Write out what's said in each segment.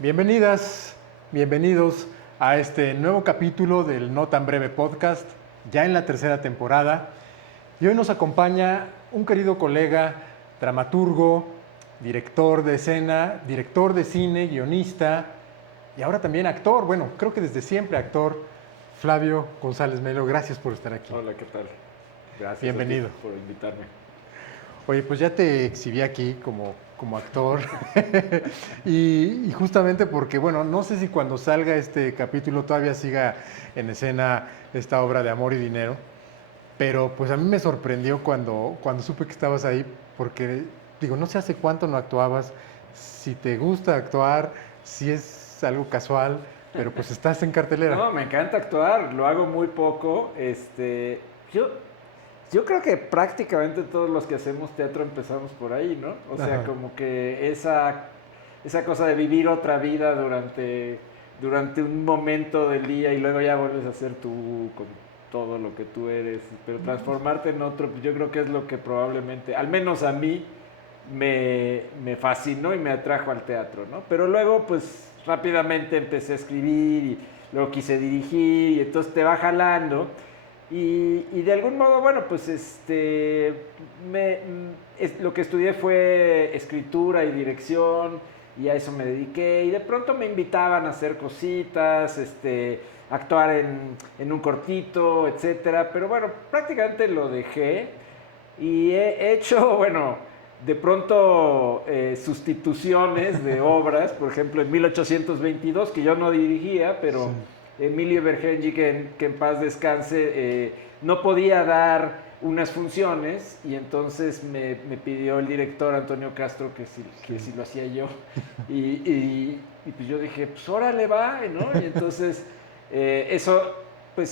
Bienvenidas, bienvenidos a este nuevo capítulo del No Tan Breve Podcast, ya en la tercera temporada. Y hoy nos acompaña un querido colega, dramaturgo, director de escena, director de cine, guionista y ahora también actor. Bueno, creo que desde siempre actor, Flavio González Melo. Gracias por estar aquí. Hola, ¿qué tal? Gracias a ti Bienvenido. por invitarme. Oye, pues ya te exhibí aquí como actor y justamente porque, bueno, no sé si cuando salga este capítulo todavía siga en escena esta obra de Amor y Dinero, pero pues a mí me sorprendió cuando supe que estabas ahí, porque digo, no sé hace cuánto no actuabas, si te gusta actuar, si es algo casual, pero pues estás en cartelera. No, me encanta actuar, lo hago muy poco. Yo, yo creo que prácticamente todos los que hacemos teatro empezamos por ahí, ¿no? O sea, Ajá. como que esa cosa de vivir otra vida durante un momento del día y luego ya vuelves a ser tú con todo lo que tú eres, pero transformarte en otro, pues yo creo que es lo que probablemente, al menos a mí, me fascinó y me atrajo al teatro, ¿no? Pero luego, pues rápidamente empecé a escribir y luego quise dirigir y entonces te va jalando. Y de algún modo, bueno, pues lo que estudié fue escritura y dirección y a eso me dediqué y de pronto me invitaban a hacer cositas, actuar en un cortito, etcétera, pero bueno, prácticamente lo dejé y he hecho, bueno, de pronto sustituciones de obras, por ejemplo en 1822, que yo no dirigía, pero Sí. Emilio Bergenji, que en paz descanse, no podía dar unas funciones y entonces me pidió el director Antonio Castro que si lo hacía yo. Y pues yo dije, pues órale va, ¿no? Y entonces eso pues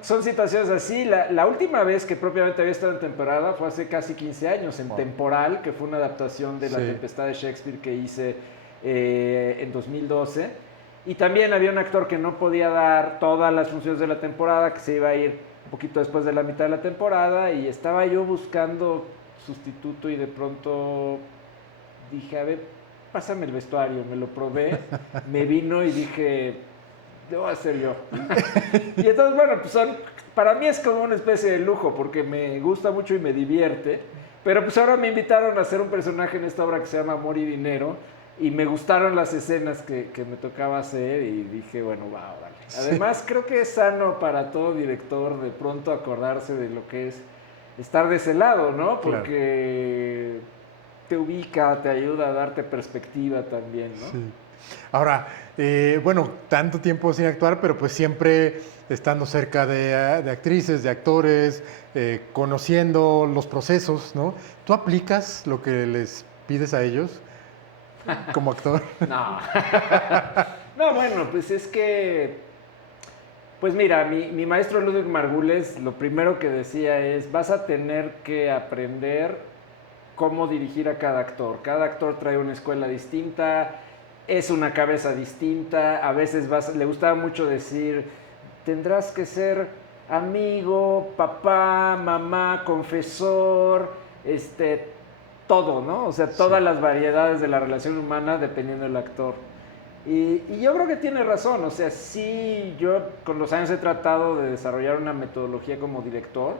son situaciones así. La última vez que propiamente había estado en temporada fue hace casi 15 años, en Wow. Temporal, que fue una adaptación de La Sí. Tempestad de Shakespeare que hice en 2012. Y también había un actor que no podía dar todas las funciones de la temporada, que se iba a ir un poquito después de la mitad de la temporada, y estaba yo buscando sustituto y de pronto dije, a ver, pásame el vestuario, me lo probé, me vino y dije, debo hacer yo. Y entonces, bueno, pues para mí es como una especie de lujo, porque me gusta mucho y me divierte. Pero pues ahora me invitaron a hacer un personaje en esta obra que se llama Amor y Dinero. Y me gustaron las escenas que me tocaba hacer y dije, bueno, va, vale. Sí. Además, creo que es sano para todo director de pronto acordarse de lo que es estar de ese lado, ¿no? Claro. Porque te ubica, te ayuda a darte perspectiva también, ¿no? Sí. Ahora, bueno, tanto tiempo sin actuar, pero pues siempre estando cerca de actrices, de actores, conociendo los procesos, ¿no? ¿Tú aplicas lo que les pides a ellos como actor? No. No, bueno, pues es que, pues mira, mi maestro Ludwig Margules lo primero que decía es, vas a tener que aprender cómo dirigir a cada actor. Cada actor trae una escuela distinta, es una cabeza distinta, a veces le gustaba mucho decir, tendrás que ser amigo, papá, mamá, confesor, todo, ¿no? O sea, Sí, todas las variedades de la relación humana dependiendo del actor. Y yo creo que tiene razón, o sea, sí, yo con los años he tratado de desarrollar una metodología como director,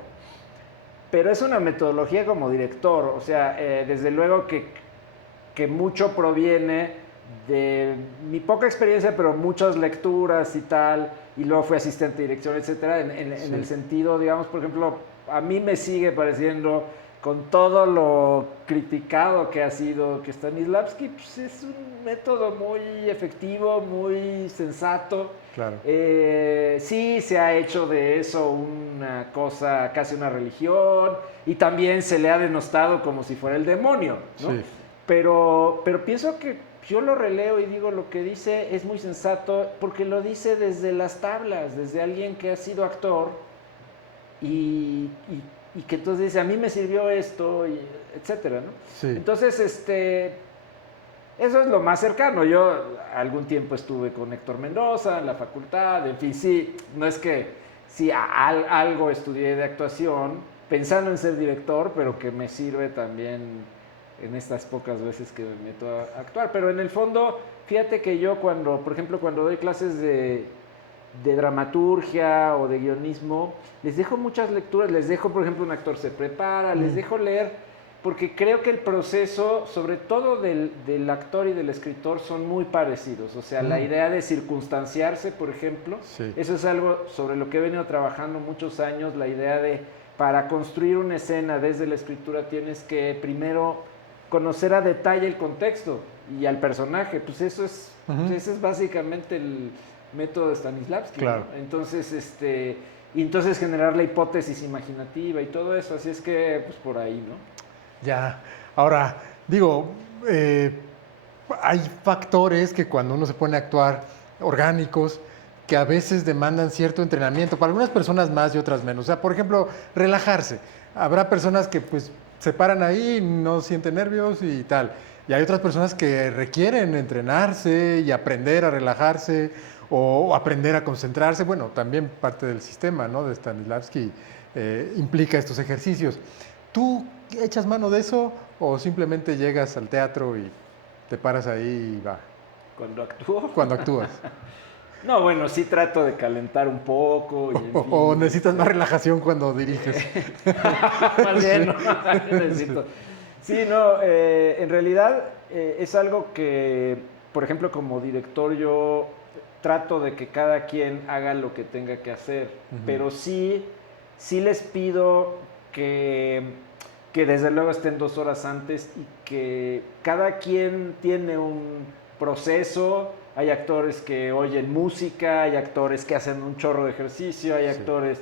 pero es una metodología como director, o sea, desde luego que mucho proviene de mi poca experiencia, pero muchas lecturas y tal, y luego fui asistente de dirección, etcétera, en el sí, sentido, digamos, por ejemplo, a mí me sigue pareciendo, con todo lo criticado que ha sido, que Stanislavski pues, es un método muy efectivo, muy sensato. claro. Sí, se ha hecho de eso una cosa, casi una religión, y también se le ha denostado como si fuera el demonio, ¿no? Sí, Pero pienso que yo lo releo y digo lo que dice es muy sensato porque lo dice desde las tablas, desde alguien que ha sido actor y que entonces dice, a mí me sirvió esto, y etcétera, ¿no? sí. Entonces, eso es lo más cercano. Yo algún tiempo estuve con Héctor Mendoza en la facultad, en fin, sí, no es que sí, algo estudié de actuación pensando en ser director, pero que me sirve también en estas pocas veces que me meto a actuar. Pero en el fondo, fíjate que yo por ejemplo, cuando doy clases de dramaturgia o de guionismo, les dejo muchas lecturas, les dejo, por ejemplo, un actor se prepara, les dejo leer, porque creo que el proceso, sobre todo del actor y del escritor, son muy parecidos. O sea, la idea de circunstanciarse, por ejemplo, eso es algo sobre lo que he venido trabajando muchos años, la idea de, para construir una escena desde la escritura, tienes que primero conocer a detalle el contexto y al personaje. Pues eso es, ese es básicamente el método de Stanislavski. Claro. ¿No? Entonces, y entonces generar la hipótesis imaginativa y todo eso. Así es que, pues por ahí, ¿no? Ya. Ahora, digo, hay factores que cuando uno se pone a actuar orgánicos, que a veces demandan cierto entrenamiento, para algunas personas más y otras menos. O sea, por ejemplo, relajarse. Habrá personas que pues se paran ahí, no sienten nervios y tal. Y hay otras personas que requieren entrenarse y aprender a relajarse o aprender a concentrarse. Bueno, también parte del sistema, ¿no?, de Stanislavski implica estos ejercicios. ¿Tú echas mano de eso o simplemente llegas al teatro y te paras ahí y va? ¿Cuando actúo? Cuando actúas. No, bueno, sí trato de calentar un poco. Y en fin, o necesitas más relajación cuando diriges. Más bien, no, necesito. Sí, no, en realidad es algo que, por ejemplo, como director yo trato de que cada quien haga lo que tenga que hacer, pero sí les pido que desde luego estén 2 horas antes y que cada quien tiene un proceso. Hay actores que oyen música, hay actores que hacen un chorro de ejercicio, hay actores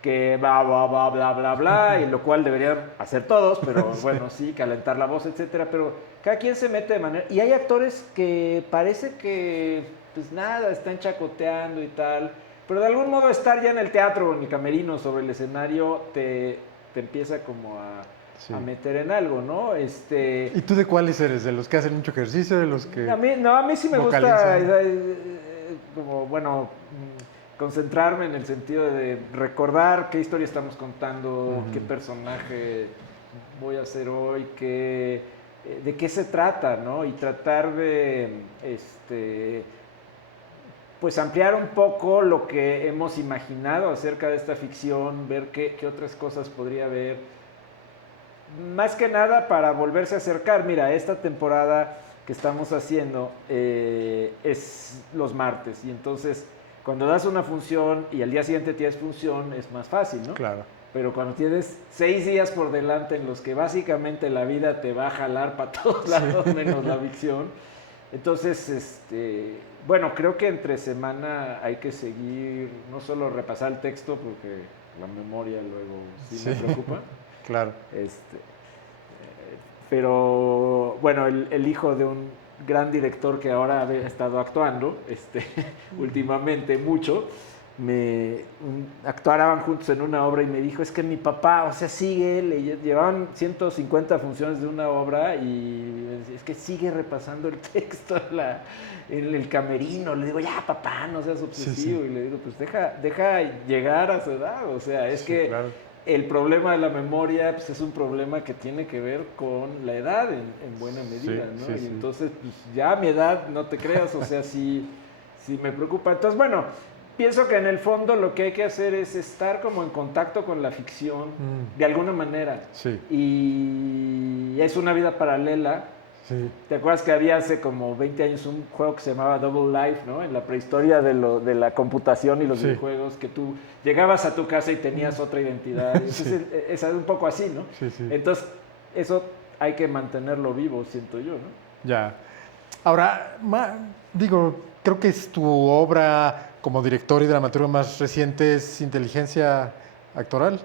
que bla, bla, bla, bla, bla, y lo cual deberían hacer todos, pero bueno, sí, calentar la voz, etcétera, pero cada quien se mete de manera... Y hay actores que parece que, pues nada, están chacoteando y tal, pero de algún modo estar ya en el teatro o en el camerino sobre el escenario te empieza como a meter en algo, ¿no? ¿Y tú de cuáles eres? ¿De los que hacen mucho ejercicio? ¿De los que a mí sí me gusta, como, bueno, concentrarme en el sentido de recordar qué historia estamos contando, qué personaje voy a hacer hoy, de qué se trata, ¿no? Y tratar de, pues ampliar un poco lo que hemos imaginado acerca de esta ficción, ver qué otras cosas podría haber. Más que nada para volverse a acercar. Mira, esta temporada que estamos haciendo es los martes y entonces cuando das una función y al día siguiente tienes función es más fácil, ¿no? Claro. Pero cuando tienes 6 días por delante en los que básicamente la vida te va a jalar para todos lados menos la ficción, entonces, bueno, creo que entre semana hay que seguir, no solo repasar el texto porque la memoria luego sí me preocupa. Claro. Pero bueno, el hijo de un gran director que ahora ha estado actuando últimamente mucho, actuaban juntos en una obra y me dijo, es que mi papá, o sea, llevaban 150 funciones de una obra y es que sigue repasando el texto en el camerino. Le digo, ya papá, no seas obsesivo. Y le digo, pues deja llegar a su edad, o sea, es que... Claro. El problema de la memoria pues, es un problema que tiene que ver con la edad en buena medida, ¿no? Y entonces, pues ya a mi edad, no te creas, o sea, sí me preocupa. Entonces, bueno, pienso que en el fondo lo que hay que hacer es estar como en contacto con la ficción de alguna manera. Sí. Y es una vida paralela. Sí. ¿Te acuerdas que había hace como 20 años un juego que se llamaba Double Life, ¿no? En la prehistoria de la computación y los videojuegos, que tú llegabas a tu casa y tenías otra identidad. Entonces, es un poco así, ¿no? Sí. Entonces, eso hay que mantenerlo vivo, siento yo, ¿no? Ya. Ahora, creo que es tu obra como director y dramaturgo más reciente, es Inteligencia Actoral.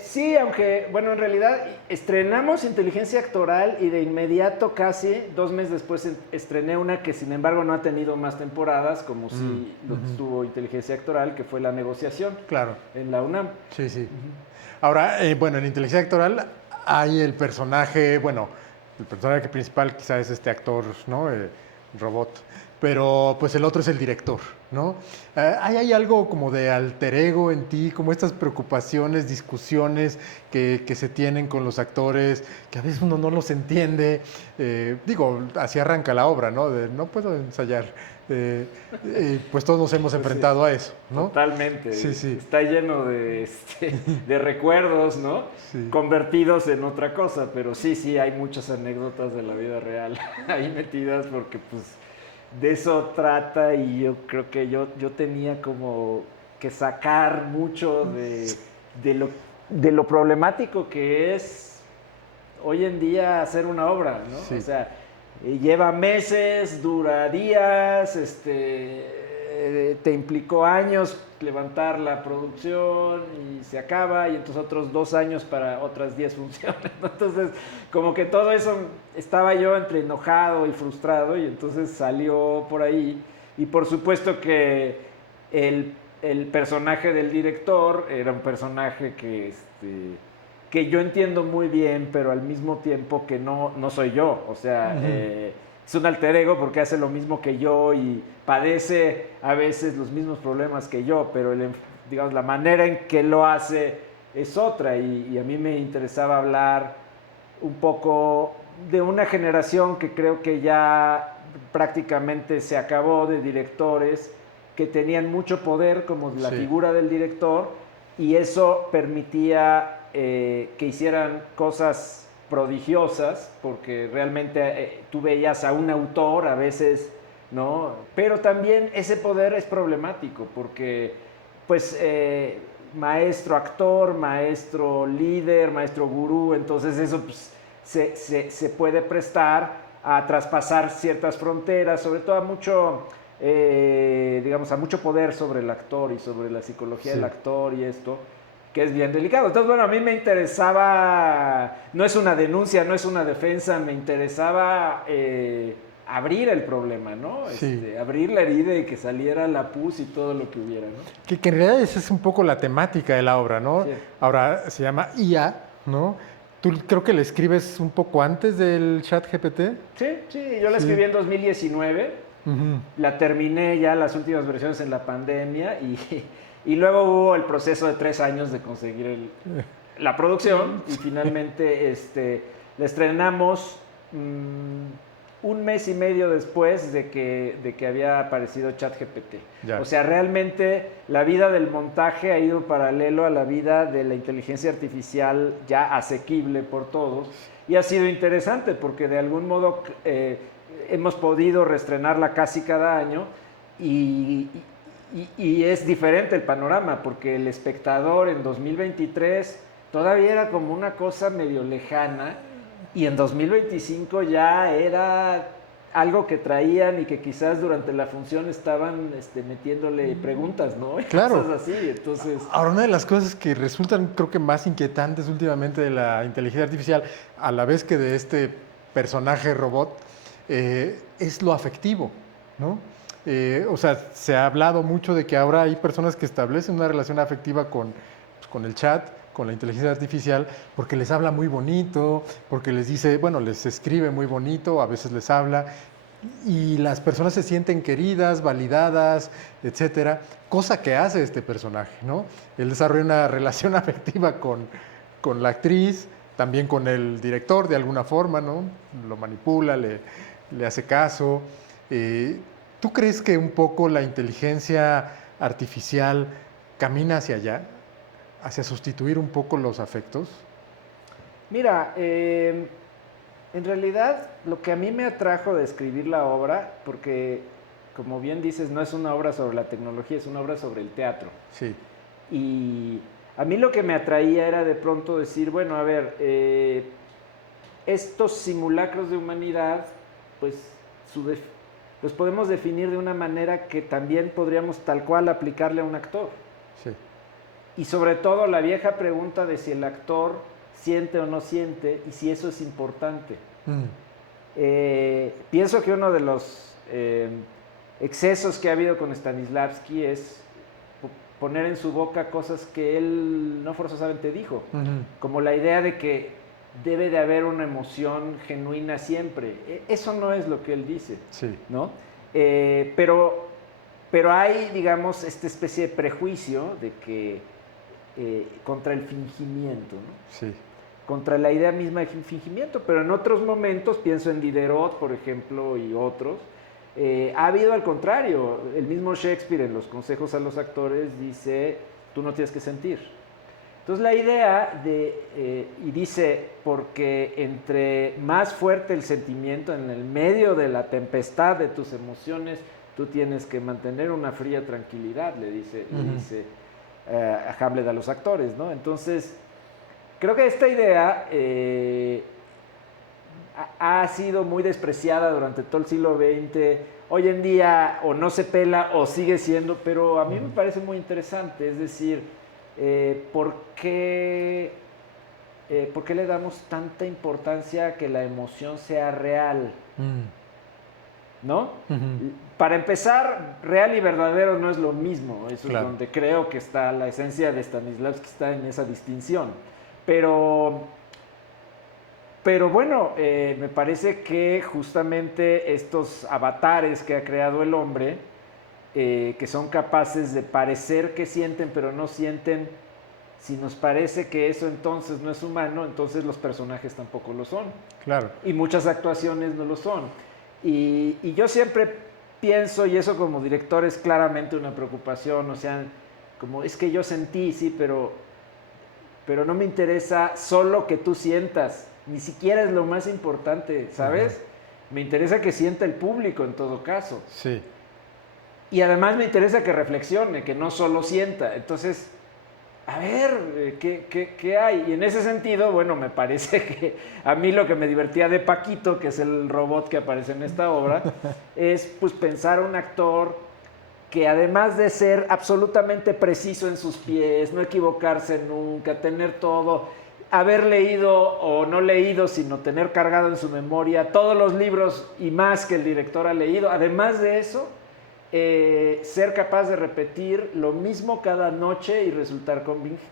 Sí, aunque, bueno, en realidad estrenamos Inteligencia Actoral y de inmediato, casi 2 meses después, estrené una que sin embargo no ha tenido más temporadas, como si lo tuvo Inteligencia Actoral, que fue La Negociación. Claro. En la UNAM. Sí. Ahora, bueno, en Inteligencia Actoral hay el personaje principal quizás es este actor, ¿no? Robot, pero pues el otro es el director. ¿no? ¿Hay algo como de alter ego en ti, como estas preocupaciones, discusiones que se tienen con los actores, que a veces uno no los entiende? Digo, así arranca la obra, ¿no? De no puedo ensayar. Pues todos nos hemos Pues sí, enfrentado a eso, ¿no? totalmente. Sí, sí, Está lleno de recuerdos, ¿no? sí. Convertidos en otra cosa, pero sí, hay muchas anécdotas de la vida real ahí metidas porque pues de eso trata y yo creo que yo tenía como que sacar mucho de lo, de lo problemático que es hoy en día hacer una obra, ¿no? Sí. O sea, lleva meses, dura días, te implicó años levantar la producción y se acaba y entonces otros 2 años para otras 10 funciones, ¿no? Entonces, como que todo eso estaba yo entre enojado y frustrado y entonces salió por ahí y por supuesto que el personaje del director era un personaje que yo entiendo muy bien, pero al mismo tiempo que no soy yo. O sea, es un alter ego porque hace lo mismo que yo y padece a veces los mismos problemas que yo, pero digamos, la manera en que lo hace es otra. Y a mí me interesaba hablar un poco de una generación que creo que ya prácticamente se acabó de directores que tenían mucho poder, como la Sí. figura del director, y eso permitía que hicieran cosas prodigiosas, porque realmente tú veías a un autor a veces, ¿no? Pero también ese poder es problemático, porque pues maestro actor, maestro líder, maestro gurú, entonces eso pues, se puede prestar a traspasar ciertas fronteras, sobre todo a mucho, digamos, a mucho poder sobre el actor y sobre la psicología del actor y esto, que es bien delicado. Entonces, bueno, a mí me interesaba, no es una denuncia, no es una defensa, me interesaba abrir el problema, ¿no? Sí. Abrir la herida y que saliera la pus y todo lo que hubiera, ¿no? Que en realidad esa es un poco la temática de la obra, ¿no? Sí. Ahora se llama IA, ¿no? Tú creo que la escribes un poco antes del chat GPT. Sí, yo la escribí en 2019, la terminé ya las últimas versiones en la pandemia y luego hubo el proceso de 3 años de conseguir la producción y finalmente la estrenamos 1 mes y medio después de que había aparecido ChatGPT. Ya. O sea, realmente la vida del montaje ha ido paralelo a la vida de la inteligencia artificial ya asequible por todos y ha sido interesante porque de algún modo hemos podido reestrenarla casi cada año y es diferente el panorama porque el espectador en 2023 todavía era como una cosa medio lejana y en 2025 ya era algo que traían y que quizás durante la función estaban metiéndole preguntas, ¿no? Y Claro. cosas así, entonces... Ahora, una de las cosas que resultan, creo que más inquietantes últimamente de la inteligencia artificial, a la vez que de este personaje robot, es lo afectivo, ¿no? O sea, se ha hablado mucho de que ahora hay personas que establecen una relación afectiva con el chat, con la inteligencia artificial, porque les habla muy bonito, porque les dice, bueno, les escribe muy bonito, a veces les habla, y las personas se sienten queridas, validadas, etcétera, cosa que hace este personaje, ¿no? Él desarrolla una relación afectiva con la actriz, también con el director de alguna forma, ¿no? Lo manipula, le hace caso. ¿Tú crees que un poco la inteligencia artificial camina hacia allá, hacia sustituir un poco los afectos? Mira, en realidad lo que a mí me atrajo de escribir la obra, porque como bien dices, no es una obra sobre la tecnología, es una obra sobre el teatro. Sí. Y a mí lo que me atraía era de pronto decir, bueno, a ver, estos simulacros de humanidad, pues los podemos definir de una manera que también podríamos tal cual aplicarle a un actor. Sí. Y sobre todo la vieja pregunta de si el actor siente o no siente y si eso es importante. Pienso que uno de los excesos que ha habido con Stanislavski es poner en su boca cosas que él no forzosamente dijo, como la idea de que debe de haber una emoción genuina siempre. Eso no es lo que él dice, Sí. ¿no? Pero pero hay, digamos, esta especie de prejuicio de que contra el fingimiento, ¿no? Sí. Contra la idea misma de fingimiento, pero en otros momentos, pienso en Diderot, por ejemplo, y otros, ha habido al contrario. El mismo Shakespeare en los consejos a los actores dice, tú no tienes que sentir. Entonces la idea y dice, porque entre más fuerte el sentimiento, en el medio de la tempestad de tus emociones, tú tienes que mantener una fría tranquilidad, le dice a Hamlet a los actores, ¿no? Entonces, creo que esta idea ha sido muy despreciada durante todo el siglo XX. Hoy en día o no se pela o sigue siendo, pero a mí me parece muy interesante. Es decir, ¿por qué le damos tanta importancia a que la emoción sea real? ¿No? Para empezar, real y verdadero no es lo mismo. Eso es donde creo que está la esencia de Stanislavski, está en esa distinción. Pero bueno, me parece que justamente estos avatares que ha creado el hombre, que son capaces de parecer que sienten, pero no sienten, si nos parece que eso entonces no es humano, entonces los personajes tampoco lo son. Claro. Y muchas actuaciones no lo son. Y yo siempre pienso, y eso como director es claramente una preocupación, o sea, como es que yo sentí, sí, pero no me interesa solo que tú sientas, ni siquiera es lo más importante, ¿sabes? Me interesa que sienta el público en todo caso. Sí. Y además me interesa que reflexione, que no solo sienta. Entonces, a ver, ¿qué hay? Y en ese sentido, bueno, me parece que a mí lo que me divertía de Paquito, que es el robot que aparece en esta obra, es pues pensar a un actor que además de ser absolutamente preciso en sus pies, no equivocarse nunca, tener todo, haber leído o no leído, sino tener cargado en su memoria todos los libros y más que el director ha leído, además de eso, ser capaz de repetir lo mismo cada noche y resultar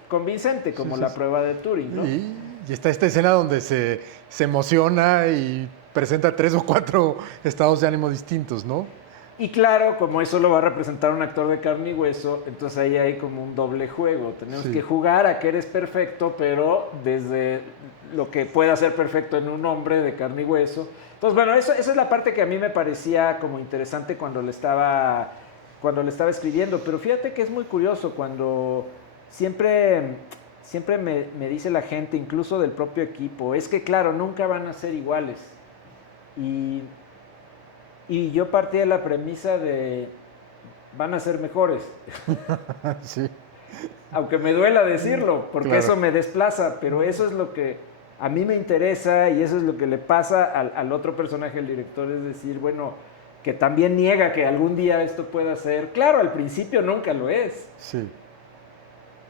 convincente, como la prueba de Turing, ¿no? Y está esta escena donde se emociona y presenta 3 o 4 estados de ánimo distintos, ¿no? Y claro, como eso lo va a representar un actor de carne y hueso, entonces ahí hay como un doble juego. Tenemos que jugar a que eres perfecto, pero desde lo que pueda ser perfecto en un hombre de carne y hueso. Entonces, bueno, esa es la parte que a mí me parecía como interesante cuando le estaba escribiendo. Pero fíjate que es muy curioso cuando siempre me dice la gente, incluso del propio equipo, es que claro, nunca van a ser iguales. Y yo partía de la premisa de van a ser mejores. Sí. Aunque me duela decirlo, porque eso me desplaza, pero eso es lo que a mí me interesa y eso es lo que le pasa al otro personaje, el director, es decir, bueno, que también niega que algún día esto pueda ser. Claro, al principio nunca lo es. Sí.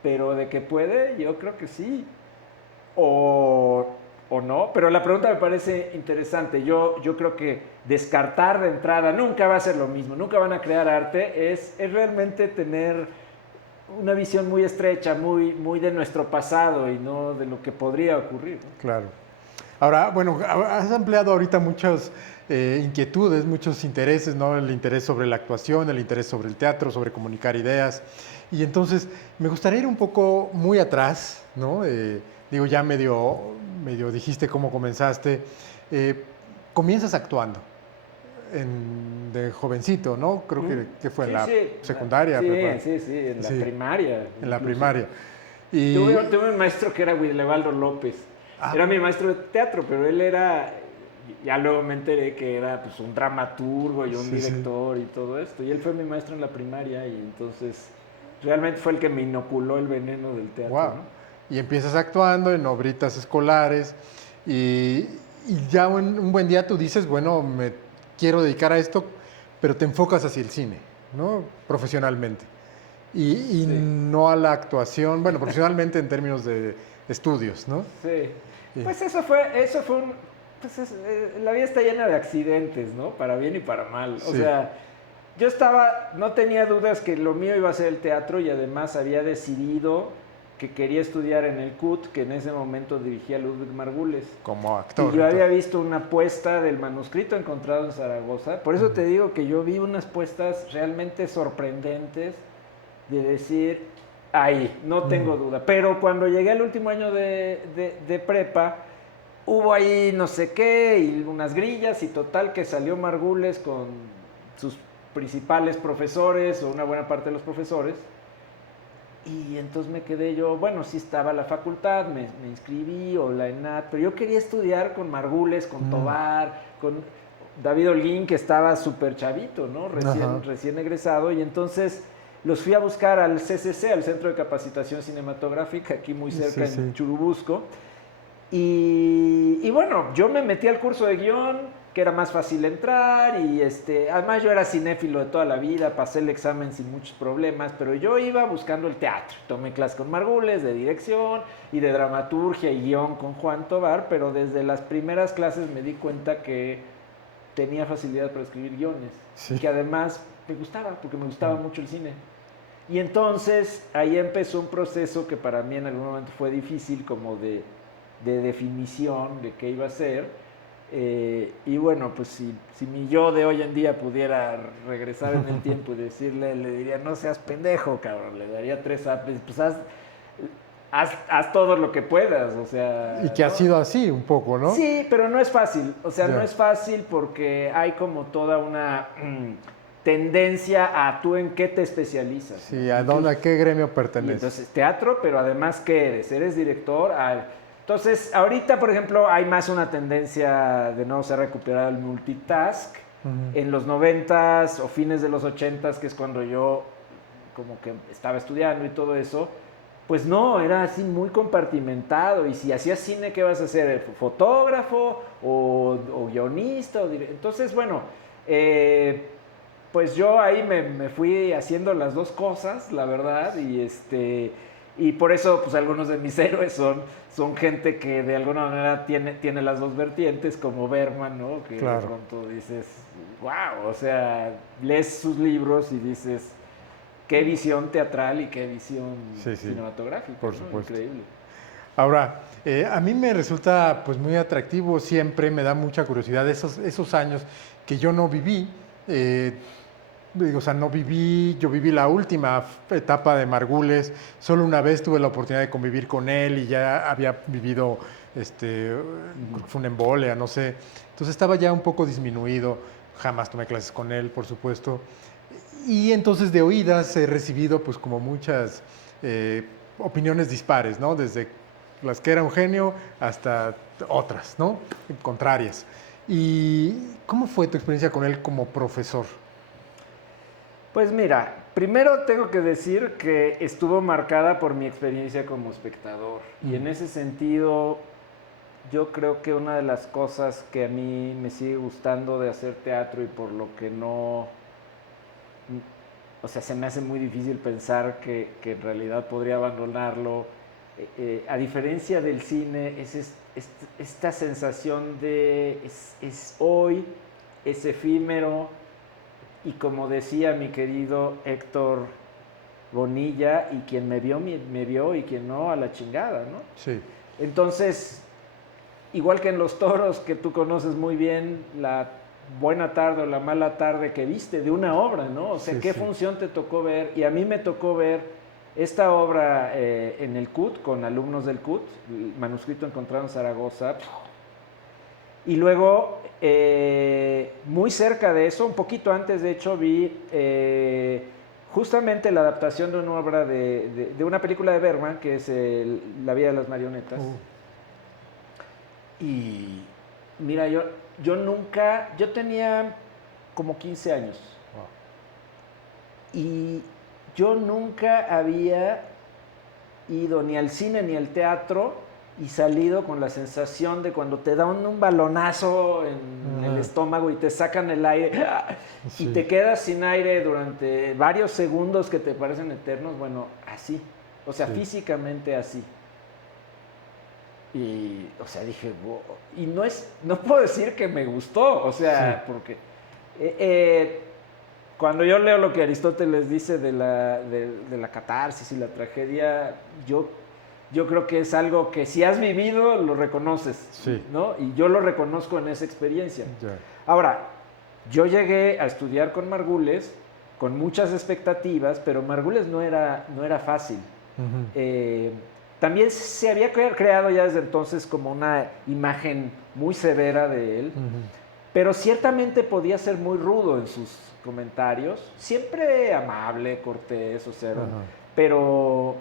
Pero de que puede, yo creo que sí. O no, pero la pregunta me parece interesante. Yo creo que descartar de entrada nunca va a ser lo mismo, nunca van a crear arte, es realmente tener una visión muy estrecha, muy de nuestro pasado y no de lo que podría ocurrir, ¿no? Claro. Ahora, bueno, has ampliado ahorita muchas inquietudes, muchos intereses, ¿no? El interés sobre la actuación, el interés sobre el teatro, sobre comunicar ideas. Y entonces, me gustaría ir un poco muy atrás, ¿no? Digo, ya medio dijiste cómo comenzaste. Comienzas actuando de jovencito, ¿no? Creo que fue en la secundaria. Sí, en la primaria. En la primaria. Y tuve un maestro que era Wildevaldo López. Era mi maestro de teatro, pero él era, ya luego me enteré que era pues, un dramaturgo y un director y todo esto. Y él fue mi maestro en la primaria y entonces realmente fue el que me inoculó el veneno del teatro. Wow. ¿No? Y empiezas actuando en obritas escolares y ya un buen día tú dices, bueno, me quiero dedicar a esto, pero te enfocas hacia el cine, ¿no? Profesionalmente. Y no a la actuación, bueno, profesionalmente en términos de estudios, ¿no? Sí. Pues eso fue la vida está llena de accidentes, ¿no? Para bien y para mal. O sea, no tenía dudas que lo mío iba a ser el teatro y además había decidido que quería estudiar en el CUT, que en ese momento dirigía Ludwig Margules. Como actor. Y yo había visto una puesta del manuscrito encontrado en Zaragoza. Por eso te digo que yo vi unas puestas realmente sorprendentes de decir, ahí, no tengo duda. Pero cuando llegué al último año de prepa, hubo ahí no sé qué, y unas grillas, y total que salió Margules con sus principales profesores, o una buena parte de los profesores. Y entonces me quedé yo, bueno, sí estaba la facultad, me inscribí, o la ENAD, pero yo quería estudiar con Margules, con Tobar, con David Holguín, que estaba súper chavito, ¿no? Recién egresado, y entonces los fui a buscar al CCC, al Centro de Capacitación Cinematográfica, aquí muy cerca en Churubusco. Y bueno, yo me metí al curso de guión, que era más fácil entrar, y además yo era cinéfilo de toda la vida, pasé el examen sin muchos problemas, pero yo iba buscando el teatro. Tomé clases con Margules de dirección y de dramaturgia y guión con Juan Tobar, pero desde las primeras clases me di cuenta que tenía facilidad para escribir guiones, que además me gustaba, porque me gustaba mucho el cine. Y entonces ahí empezó un proceso que para mí en algún momento fue difícil, como de definición de qué iba a ser. Y bueno, pues si mi yo de hoy en día pudiera regresar en el tiempo y decirle, le diría, no seas pendejo, cabrón, le daría 3 apes, pues haz todo lo que puedas, o sea... Y que ha sido así un poco, ¿no? Sí, pero no es fácil, o sea, no es fácil porque hay como toda una tendencia a tú en qué te especializas. Sí, ¿no? ¿A qué gremio perteneces? Entonces, teatro, pero además, ¿qué eres? ¿Eres director? Entonces, ahorita, por ejemplo, hay más una tendencia de no se ha recuperado el multitask. En los 90s o fines de los 80s, que es cuando yo como que estaba estudiando y todo eso, pues no, era así muy compartimentado. Y si hacías cine, ¿qué vas a hacer? ¿Fotógrafo o guionista? Entonces, bueno, pues yo ahí me fui haciendo las dos cosas, la verdad, y por eso, pues algunos de mis héroes son gente que de alguna manera tiene las dos vertientes, como Bergman, ¿no? Que de pronto dices, wow, o sea, lees sus libros y dices, qué visión teatral y qué visión cinematográfica. Por supuesto. Increíble. Ahora, a mí me resulta pues muy atractivo, siempre me da mucha curiosidad esos años que yo no viví. O sea, yo viví la última etapa de Margules, solo una vez tuve la oportunidad de convivir con él y ya había vivido fue una embolia, no sé. Entonces estaba ya un poco disminuido, jamás tomé clases con él, por supuesto. Y entonces de oídas he recibido pues como muchas opiniones dispares, ¿no? Desde las que era un genio hasta otras, ¿no? Contrarias. ¿Y cómo fue tu experiencia con él como profesor? Pues mira, primero tengo que decir que estuvo marcada por mi experiencia como espectador. Y en ese sentido, yo creo que una de las cosas que a mí me sigue gustando de hacer teatro y por lo que no... O sea, se me hace muy difícil pensar que en realidad podría abandonarlo. A diferencia del cine, es esta sensación de es hoy, es efímero. Y como decía mi querido Héctor Bonilla, y quien me vio, y quien no, a la chingada, ¿no? Sí. Entonces, igual que en Los Toros, que tú conoces muy bien, la buena tarde o la mala tarde que viste de una obra, ¿no? O sea, ¿qué función te tocó ver? Y a mí me tocó ver esta obra en el CUT, con alumnos del CUT, el manuscrito encontrado en Zaragoza. Y luego, muy cerca de eso, un poquito antes de hecho, vi justamente la adaptación de una obra de una película de Bergman, que es La vida de las marionetas. Y mira, yo tenía como 15 años. Y yo nunca había ido ni al cine ni al teatro y salido con la sensación de cuando te da un balonazo en el estómago y te sacan el aire y te quedas sin aire durante varios segundos que te parecen eternos, bueno, así, o sea, físicamente así. Y, o sea, dije, wow. Y no puedo decir que me gustó, o sea, porque cuando yo leo lo que Aristóteles dice de la catarsis y la tragedia, yo yo creo que es algo que si has vivido, lo reconoces, Sí. ¿no? Y yo lo reconozco en esa experiencia. Ya. Ahora, yo llegué a estudiar con Margules con muchas expectativas, pero Margules no era fácil. Ujú. También se había creado ya desde entonces como una imagen muy severa de él, Ujú. pero ciertamente podía ser muy rudo en sus comentarios, siempre amable, cortés, o sea, Ajá. pero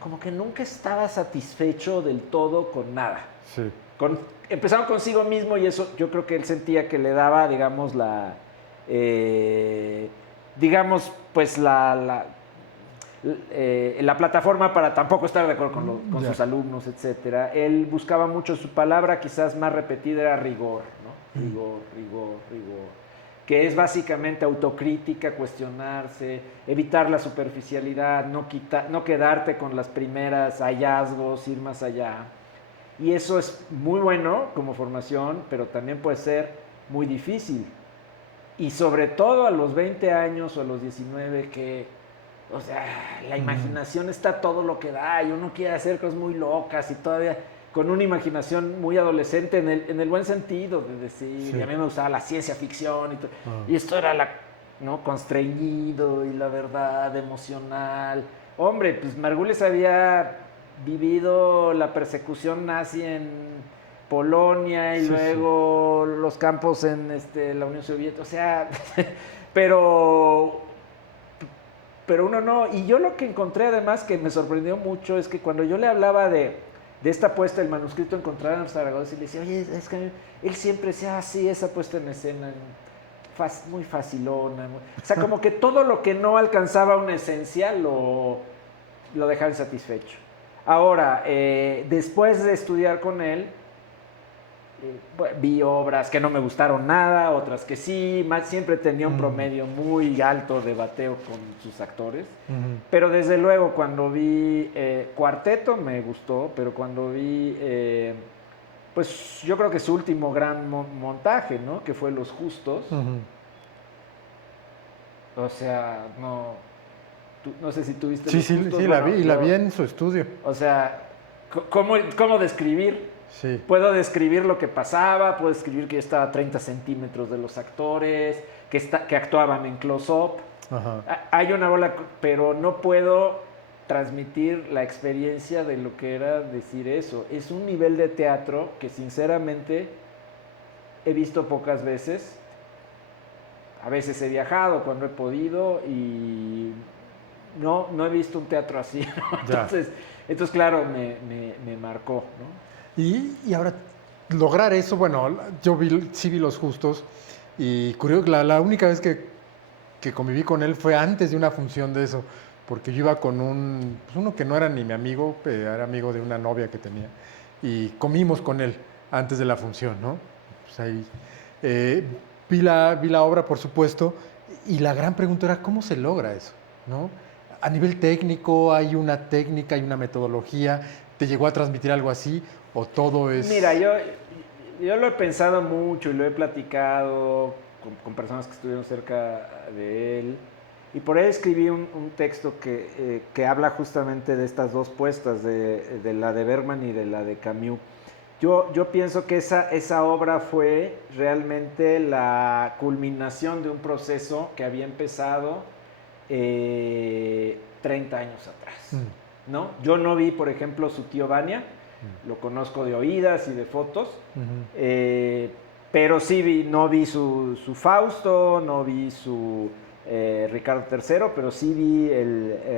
como que nunca estaba satisfecho del todo con nada. Sí. Empezaron consigo mismo y eso yo creo que él sentía que le daba, digamos, pues la plataforma para tampoco estar de acuerdo con Ya. sus alumnos, etcétera. Él buscaba mucho su palabra, quizás más repetida era rigor, ¿no? Rigor, rigor, rigor. Que es básicamente autocrítica, cuestionarse, evitar la superficialidad, no quedarte con las primeras hallazgos, ir más allá. Y eso es muy bueno como formación, pero también puede ser muy difícil. Y sobre todo a los 20 años o a los 19 que, o sea, la imaginación está todo lo que da y uno quiere hacer cosas muy locas y todavía con una imaginación muy adolescente en el buen sentido, de decir, Sí. y a mí me gustaba la ciencia ficción y todo. Ah. Y esto era ¿no? Constreñido y la verdad emocional. Hombre, pues Margules había vivido la persecución nazi en Polonia y Sí, luego los campos en la Unión Soviética, o sea, pero uno no. Y yo lo que encontré además que me sorprendió mucho es que cuando yo le hablaba de esta puesta, el manuscrito encontrado en Zaragoza, y le decía, oye, es que él siempre decía, ah, sí, esa puesta en escena, muy facilona. O sea, como que todo lo que no alcanzaba una esencia lo dejaba insatisfecho. Ahora, después de estudiar con él, vi obras que no me gustaron nada, otras que sí, siempre tenía un promedio muy alto de bateo con sus actores, pero desde luego cuando vi Cuarteto me gustó, pero cuando vi, pues yo creo que su último gran montaje, ¿no? Que fue Los Justos, o sea, no sé si tuviste Sí, Los sí, Justos, sí, la vi, bueno, y la vi en su estudio. o sea, ¿cómo describir? Sí. Puedo describir lo que pasaba, puedo describir que yo estaba a 30 centímetros de los actores, que actuaban en close-up. Ajá. Hay una bola, pero no puedo transmitir la experiencia de lo que era decir eso. Es un nivel de teatro que sinceramente he visto pocas veces. A veces he viajado cuando he podido y no he visto un teatro así, ¿no? Ya. Entonces claro, me marcó, ¿no? Y ahora, lograr eso, bueno, yo sí vi Los Justos y curioso, la única vez que conviví con él fue antes de una función de eso, porque yo iba con pues uno que no era ni mi amigo, era amigo de una novia que tenía, y comimos con él antes de la función, ¿no? Pues ahí, eh, vi la obra, por supuesto, y la gran pregunta era, ¿cómo se logra eso? ¿No? A nivel técnico, ¿hay una técnica, hay una metodología? ¿Te llegó a transmitir algo así? ¿O todo Mira, es...? yo lo he pensado mucho y lo he platicado con personas que estuvieron cerca de él. Y por ahí escribí un texto que habla justamente de estas dos puestas, de la de Bergman y de la de Camus. Yo pienso que esa obra fue realmente la culminación de un proceso que había empezado 30 años atrás, ¿no? Yo no vi, por ejemplo, su tío Vania, lo conozco de oídas y de fotos, pero sí no vi su Fausto, no vi su Ricardo III, pero sí vi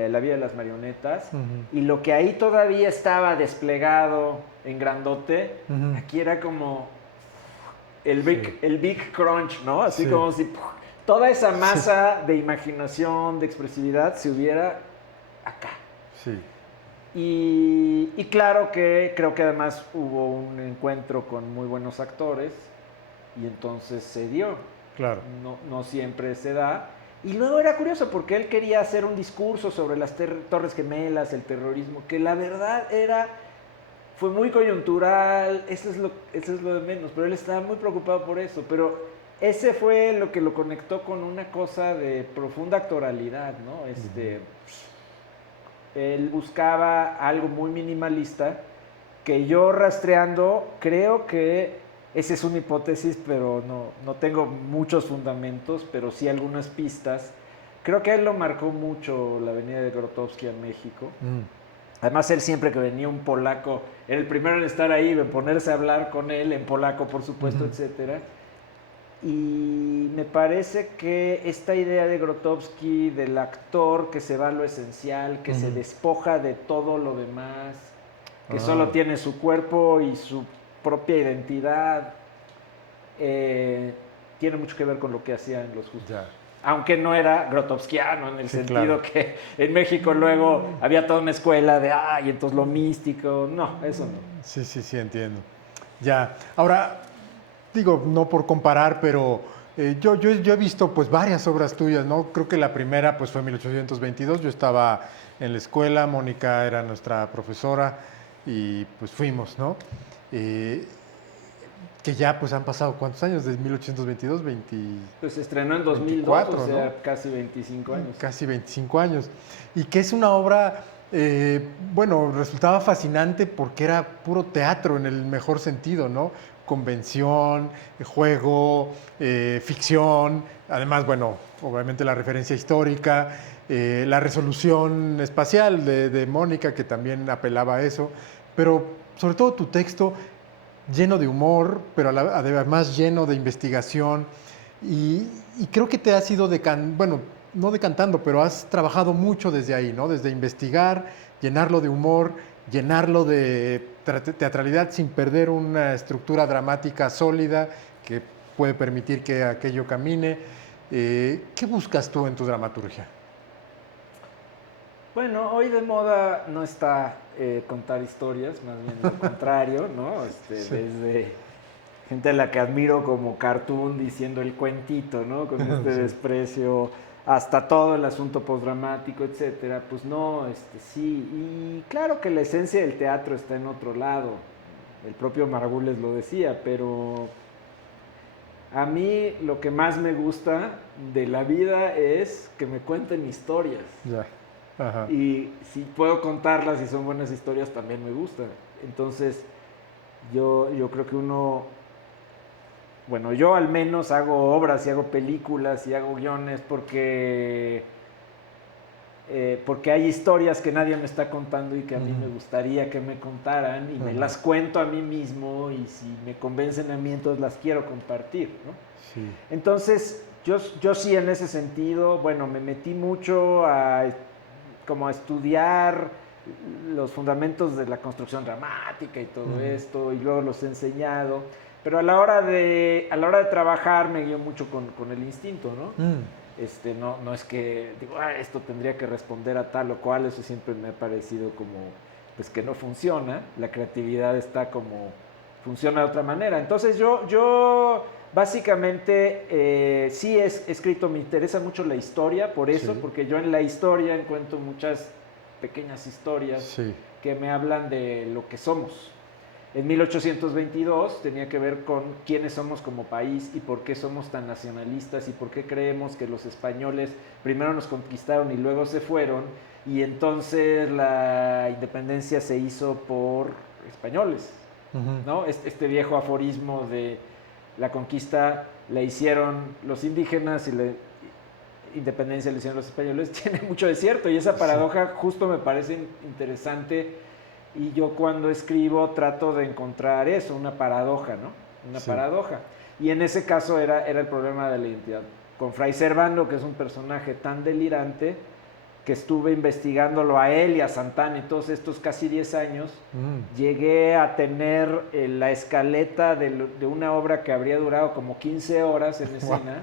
La vida de las marionetas, y lo que ahí todavía estaba desplegado en grandote, aquí era como el big crunch, ¿no? Así Sí. como si toda esa masa de imaginación, de expresividad se hubiera acá. Sí. Y claro que creo que además hubo un encuentro con muy buenos actores y entonces se dio. Claro. No siempre se da. Y luego era curioso porque él quería hacer un discurso sobre las Torres Gemelas, el terrorismo, que la verdad fue muy coyuntural, eso es lo de menos, pero él estaba muy preocupado por eso. Pero ese fue lo que lo conectó con una cosa de profunda actoralidad, ¿no? Él buscaba algo muy minimalista que yo rastreando, creo que esa es una hipótesis, pero no tengo muchos fundamentos, pero sí algunas pistas. Creo que a él lo marcó mucho la venida de Grotowski a México. Además, él siempre que venía un polaco, era el primero en estar ahí, en ponerse a hablar con él, en polaco, por supuesto, etcétera. Y me parece que esta idea de Grotowski, del actor que se va a lo esencial, que se despoja de todo lo demás, que solo tiene su cuerpo y su propia identidad, tiene mucho que ver con lo que hacía en Los Justos. Ya. Aunque no era grotowskiano en el sentido claro. que en México luego había toda una escuela de, y entonces lo místico. No, eso no. Sí, entiendo. Ya. Ahora, digo, no por comparar, pero yo he visto pues varias obras tuyas, ¿no? Creo que la primera pues fue en 1822, yo estaba en la escuela, Mónica era nuestra profesora y pues fuimos, ¿no? Eh, que ya pues han pasado ¿cuántos años? Desde 1822, 20... Pues se estrenó en 2002, 24, o sea, ¿no? casi 25 años. Casi 25 años. Y que es una obra, bueno, resultaba fascinante porque era puro teatro en el mejor sentido, ¿no? Convención, juego, ficción, además, bueno, obviamente la referencia histórica, la resolución espacial de Mónica, que también apelaba a eso, pero sobre todo tu texto lleno de humor, pero además lleno de investigación. Y creo que te has ido bueno, no decantando, pero has trabajado mucho desde ahí, ¿no? Desde investigar, llenarlo de humor, llenarlo de teatralidad sin perder una estructura dramática sólida que puede permitir que aquello camine. ¿Qué buscas tú en tu dramaturgia? Bueno, hoy de moda no está contar historias, más bien lo contrario, ¿no? Desde gente a la que admiro como cartoon diciendo el cuentito, ¿no? Con este desprecio, hasta todo el asunto postdramático, etcétera. Pues no, sí. Y claro que la esencia del teatro está en otro lado. El propio Margules lo decía, pero a mí lo que más me gusta de la vida es que me cuenten historias. Ya. Ajá. Y si puedo contarlas y son buenas historias, también me gusta. Entonces, yo creo que bueno, yo al menos hago obras y hago películas y hago guiones porque hay historias que nadie me está contando y que a mí me gustaría que me contaran y me las cuento a mí mismo y si me convencen a mí, entonces las quiero compartir, ¿no? Sí. Entonces, yo sí en ese sentido, bueno, me metí mucho como a estudiar los fundamentos de la construcción dramática y todo esto, y luego los he enseñado, pero a la hora de trabajar me guío mucho con el instinto, ¿no? No es que digo, esto tendría que responder a tal o cual, eso siempre me ha parecido como, pues que no funciona, la creatividad está como, funciona de otra manera. Entonces yo básicamente sí he escrito, me interesa mucho la historia, por eso, porque yo en la historia encuentro muchas pequeñas historias que me hablan de lo que somos. En 1822 tenía que ver con quiénes somos como país y por qué somos tan nacionalistas y por qué creemos que los españoles primero nos conquistaron y luego se fueron y entonces la independencia se hizo por españoles, ¿no? Este viejo aforismo de la conquista la hicieron los indígenas y la independencia la hicieron los españoles, tiene mucho de cierto y esa paradoja justo me parece interesante. Y yo cuando escribo trato de encontrar eso, una paradoja, ¿no? Una paradoja. Y en ese caso era el problema de la identidad. Con Fray Servando, que es un personaje tan delirante, que estuve investigándolo a él y a Santana y todos estos casi 10 años, llegué a tener la escaleta de una obra que habría durado como 15 horas en escena.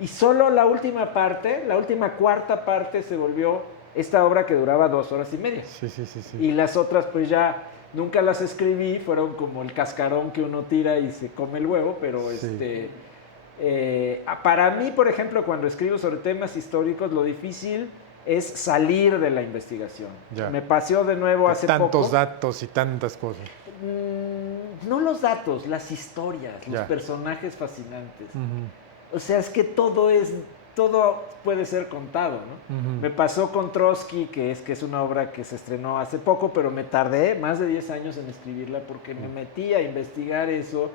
Y solo la última parte, la última cuarta parte se volvió esta obra que duraba 2 horas y media. Sí. Y las otras pues ya nunca las escribí, fueron como el cascarón que uno tira y se come el huevo, pero para mí, por ejemplo, cuando escribo sobre temas históricos, lo difícil es salir de la investigación. Ya. Me paseó de nuevo hace poco. Tantos datos y tantas cosas. No los datos, las historias, los personajes fascinantes. O sea, es que todo es todo puede ser contado, ¿no? Ujú. Me pasó con Trotsky, que es una obra que se estrenó hace poco, pero me tardé más de 10 años en escribirla porque me metí a investigar eso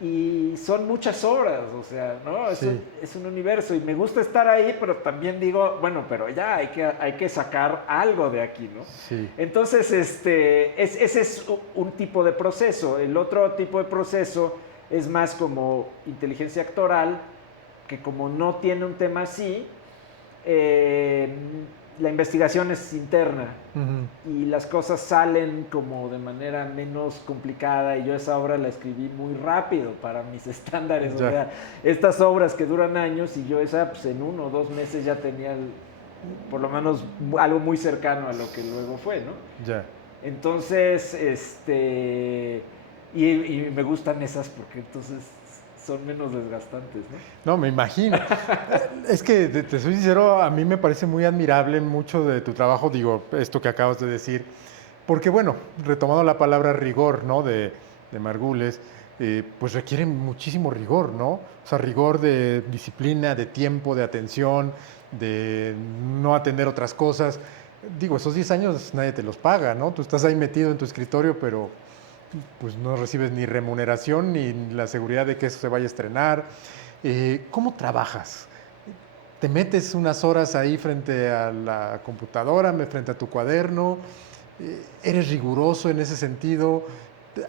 y son muchas horas, o sea, ¿no? Sí. Es un universo y me gusta estar ahí, pero también digo, bueno, pero ya hay que sacar algo de aquí, ¿no? Sí. Entonces, ese es un tipo de proceso. El otro tipo de proceso es más como inteligencia actoral, que como no tiene un tema así, eh, la investigación es interna Ujú. y las cosas salen como de manera menos complicada y yo esa obra la escribí muy rápido para mis estándares, o Ya. sea, estas obras que duran años y yo esa pues en 1 o 2 meses ya tenía por lo menos algo muy cercano a lo que luego fue, ¿no? Ya. Entonces, y me gustan esas porque entonces son menos desgastantes, ¿no? No, me imagino. Es que, te soy sincero, a mí me parece muy admirable mucho de tu trabajo, digo, esto que acabas de decir, porque bueno, retomando la palabra rigor, ¿no? De Margules, pues requiere muchísimo rigor, ¿no? O sea, rigor de disciplina, de tiempo, de atención, de no atender otras cosas. Digo, esos 10 años nadie te los paga, ¿no? Tú estás ahí metido en tu escritorio, pero pues no recibes ni remuneración ni la seguridad de que eso se vaya a estrenar. ¿Cómo trabajas? ¿Te metes unas horas ahí frente a la computadora, frente a tu cuaderno? ¿Eres riguroso en ese sentido?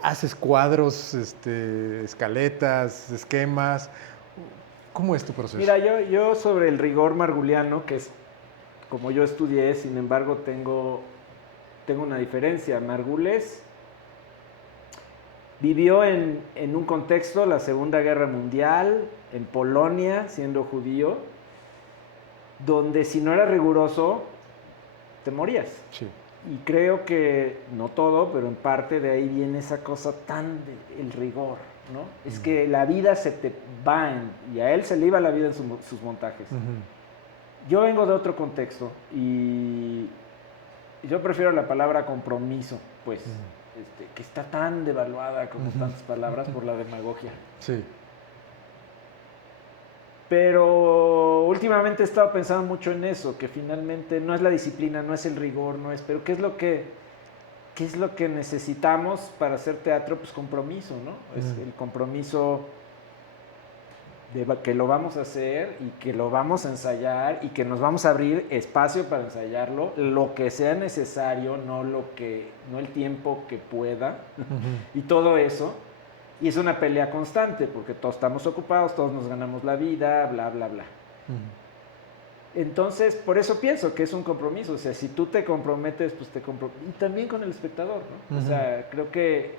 ¿Haces cuadros, escaletas, esquemas? ¿Cómo es tu proceso? Mira, yo sobre el rigor marguliano, que es como yo estudié, sin embargo, tengo una diferencia. Margules vivió en un contexto, la Segunda Guerra Mundial, en Polonia, siendo judío, donde si no eras riguroso, te morías. Sí. Y creo que, no todo, pero en parte de ahí viene esa cosa tan el rigor, ¿no? Es que la vida se te va y a él se le iba la vida en sus montajes. Yo vengo de otro contexto y yo prefiero la palabra compromiso, pues, que está tan devaluada como tantas palabras por la demagogia. Sí. Pero últimamente he estado pensando mucho en eso, que finalmente no es la disciplina, no es el rigor, no es, pero ¿qué es lo que necesitamos para hacer teatro? Pues compromiso, ¿no? Es el compromiso de que lo vamos a hacer y que lo vamos a ensayar y que nos vamos a abrir espacio para ensayarlo, lo que sea necesario, no el tiempo que pueda y todo eso. Y es una pelea constante porque todos estamos ocupados, todos nos ganamos la vida, bla, bla, bla. Entonces, por eso pienso que es un compromiso. O sea, si tú te comprometes, pues te comprometes. Y también con el espectador, ¿no? O sea, creo que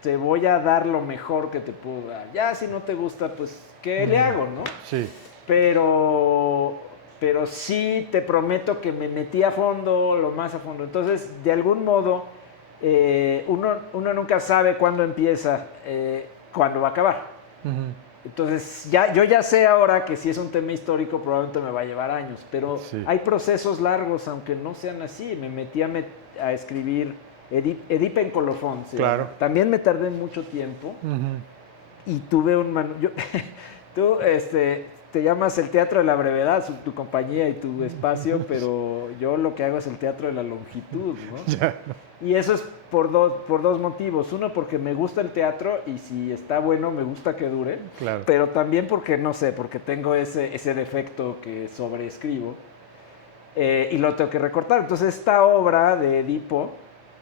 te voy a dar lo mejor que te puedo dar. Ya si no te gusta, pues, ¿qué le hago, no? Sí. Pero sí te prometo que me metí a fondo, lo más a fondo. Entonces, de algún modo, uno nunca sabe cuándo empieza, cuándo va a acabar. Entonces, yo ya sé ahora que si es un tema histórico probablemente me va a llevar años, pero Sí. hay procesos largos, aunque no sean así. Me metí a escribir Edipo en Colofón. Claro. También me tardé mucho tiempo y tuve tú te llamas el teatro de la brevedad, tu compañía y tu espacio, pero yo lo que hago es el teatro de la longitud, ¿no? Ya. Y eso es por dos motivos. Uno, porque me gusta el teatro y si está bueno, me gusta que dure. Claro. Pero también porque, no sé, porque tengo ese defecto que sobreescribo y lo tengo que recortar. Entonces, esta obra de Edipo,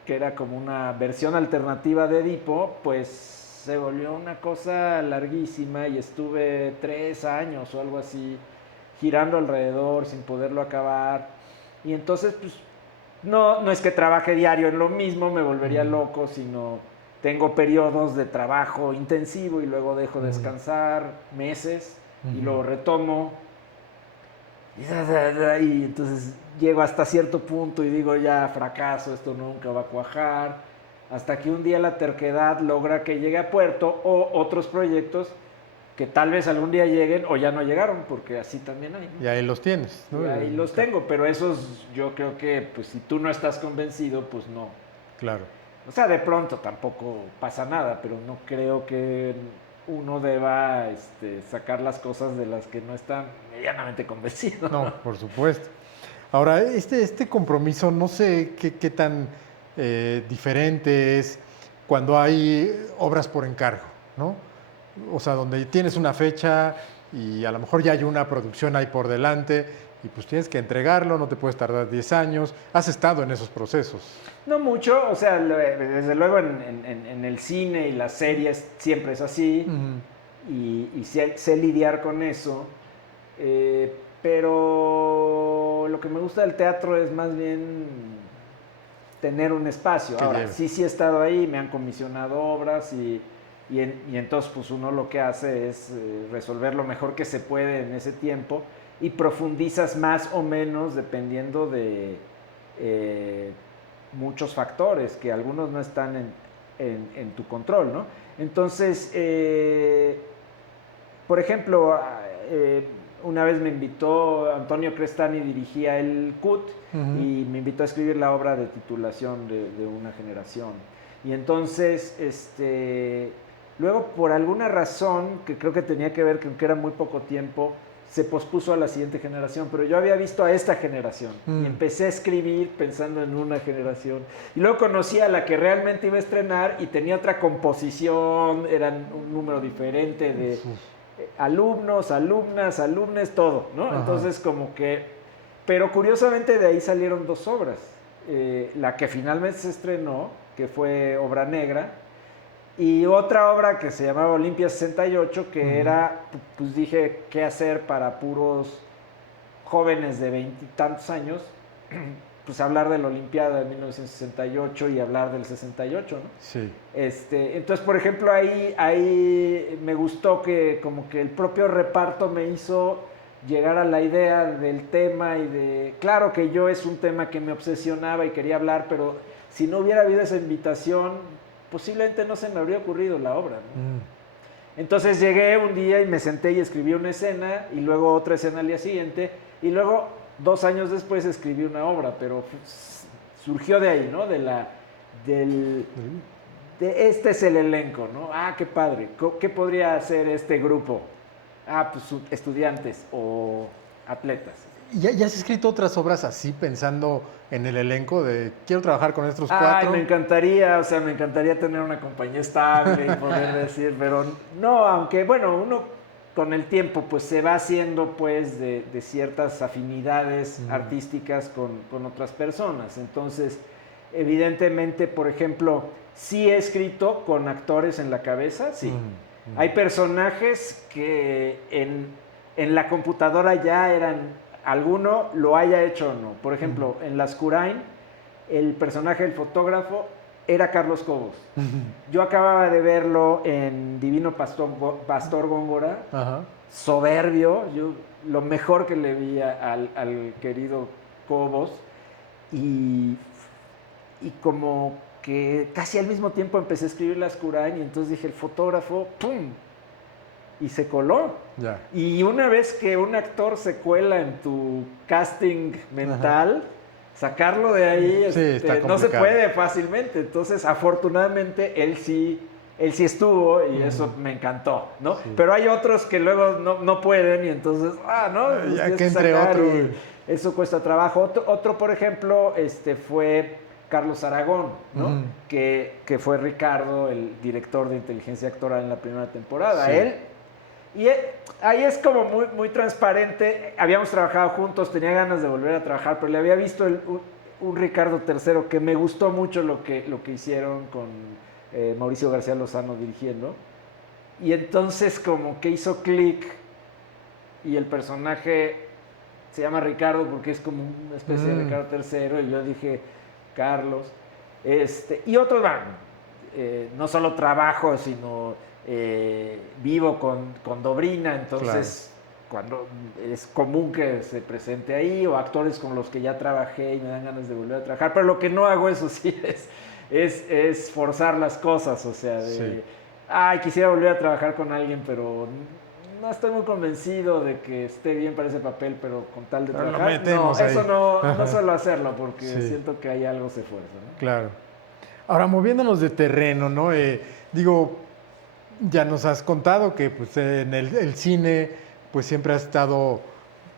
que era como una versión alternativa de Edipo, pues se volvió una cosa larguísima y estuve 3 años o algo así girando alrededor sin poderlo acabar. Y entonces, pues, no es que trabaje diario en lo mismo, me volvería loco, sino tengo periodos de trabajo intensivo y luego dejo descansar meses y luego retomo. Y entonces llego hasta cierto punto y digo, ya fracaso, esto nunca va a cuajar. Hasta que un día la terquedad logra que llegue a puerto o otros proyectos que tal vez algún día lleguen o ya no llegaron, porque así también hay, ¿no? Y ahí los tienes, ¿no? Y ahí los tengo, pero esos yo creo que pues si tú no estás convencido, pues no. Claro. O sea, de pronto tampoco pasa nada, pero no creo que uno deba sacar las cosas de las que no está medianamente convencido. No, por supuesto. Ahora, este compromiso, no sé qué tan diferente es cuando hay obras por encargo, ¿no? O sea, donde tienes una fecha y a lo mejor ya hay una producción ahí por delante y pues tienes que entregarlo, no te puedes tardar 10 años. Has estado en esos procesos. No mucho, o sea, desde luego en el cine y las series siempre es así, y sé lidiar con eso, pero lo que me gusta del teatro es más bien tener un espacio. Ahora, sí he estado ahí, me han comisionado obras y entonces pues uno lo que hace es resolver lo mejor que se puede en ese tiempo y profundizas más o menos dependiendo de muchos factores que algunos no están en tu control, ¿no? Entonces, por ejemplo, una vez me invitó Antonio Crestani, dirigía el CUT, y me invitó a escribir la obra de titulación de una generación. Y entonces, luego por alguna razón, que creo que tenía que ver con que era muy poco tiempo, se pospuso a la siguiente generación, pero yo había visto a esta generación y empecé a escribir pensando en una generación. Y luego conocí a la que realmente iba a estrenar y tenía otra composición, eran un número diferente de alumnos, alumnas, alumnes, todo, ¿no? Ajá. Entonces como que, pero curiosamente de ahí salieron dos obras. La que finalmente se estrenó, que fue Obra Negra, y otra obra que se llamaba Olimpia 68, que era, pues dije, ¿qué hacer para puros jóvenes de 20 y tantos años? Pues hablar de la Olimpiada de 1968 y hablar del 68, ¿no? Sí. Entonces, por ejemplo, ahí me gustó que como que el propio reparto me hizo llegar a la idea del tema y de... Claro que yo es un tema que me obsesionaba y quería hablar, pero si no hubiera habido esa invitación, posiblemente no se me habría ocurrido la obra, ¿no? Entonces llegué un día y me senté y escribí una escena, y luego otra escena al día siguiente, y luego 2 años después escribí una obra, pero surgió de ahí, ¿no? Este es el elenco, ¿no? Ah, qué padre. ¿Qué podría hacer este grupo? Ah, pues estudiantes o atletas. ¿Ya has escrito otras obras así, pensando en el elenco de quiero trabajar con estos cuatro? Me encantaría, o sea, me encantaría tener una compañía estable y poder decir, pero no, aunque, bueno, uno con el tiempo pues se va haciendo pues de ciertas afinidades artísticas con otras personas. Entonces, evidentemente, por ejemplo, sí he escrito con actores en la cabeza, sí. Hay personajes que en la computadora ya eran... alguno lo haya hecho o no. Por ejemplo, en Las Curain, el personaje del fotógrafo era Carlos Cobos. Yo acababa de verlo en Divino Pastor Góngora, soberbio, lo mejor que le vi al querido Cobos, y como que casi al mismo tiempo empecé a escribir Las Curain, y entonces dije, el fotógrafo, ¡pum!, y se coló. Ya. Y una vez que un actor se cuela en tu casting mental, sacarlo de ahí no se puede fácilmente. Entonces, afortunadamente, él sí estuvo y eso me encantó, ¿no? Sí. Pero hay otros que luego no pueden y entonces, ¿no? Ya que entre otro. Eso cuesta trabajo. Otro, por ejemplo, fue Carlos Aragón, ¿no? Que fue Ricardo, el director de inteligencia actoral en la primera temporada. Sí. Ahí es como muy, muy transparente. Habíamos trabajado juntos, tenía ganas de volver a trabajar, pero le había visto un Ricardo III que me gustó mucho lo que hicieron con Mauricio García Lozano dirigiendo. Y entonces como que hizo clic y el personaje se llama Ricardo porque es como una especie de Ricardo III, y yo dije, Carlos. Y otros van, no solo trabajo, sino... vivo con Dobrina, entonces cuando es común que se presente ahí, o actores con los que ya trabajé y me dan ganas de volver a trabajar, pero lo que no hago, eso sí, es forzar las cosas, o sea, quisiera volver a trabajar con alguien, pero no estoy muy convencido de que esté bien para ese papel, pero con tal de trabajar, eso no suelo hacerlo, porque siento que ahí algo se fuerza, ¿no? Claro. Ahora, moviéndonos de terreno, ¿no? Digo, ya nos has contado que pues, en el cine pues siempre has estado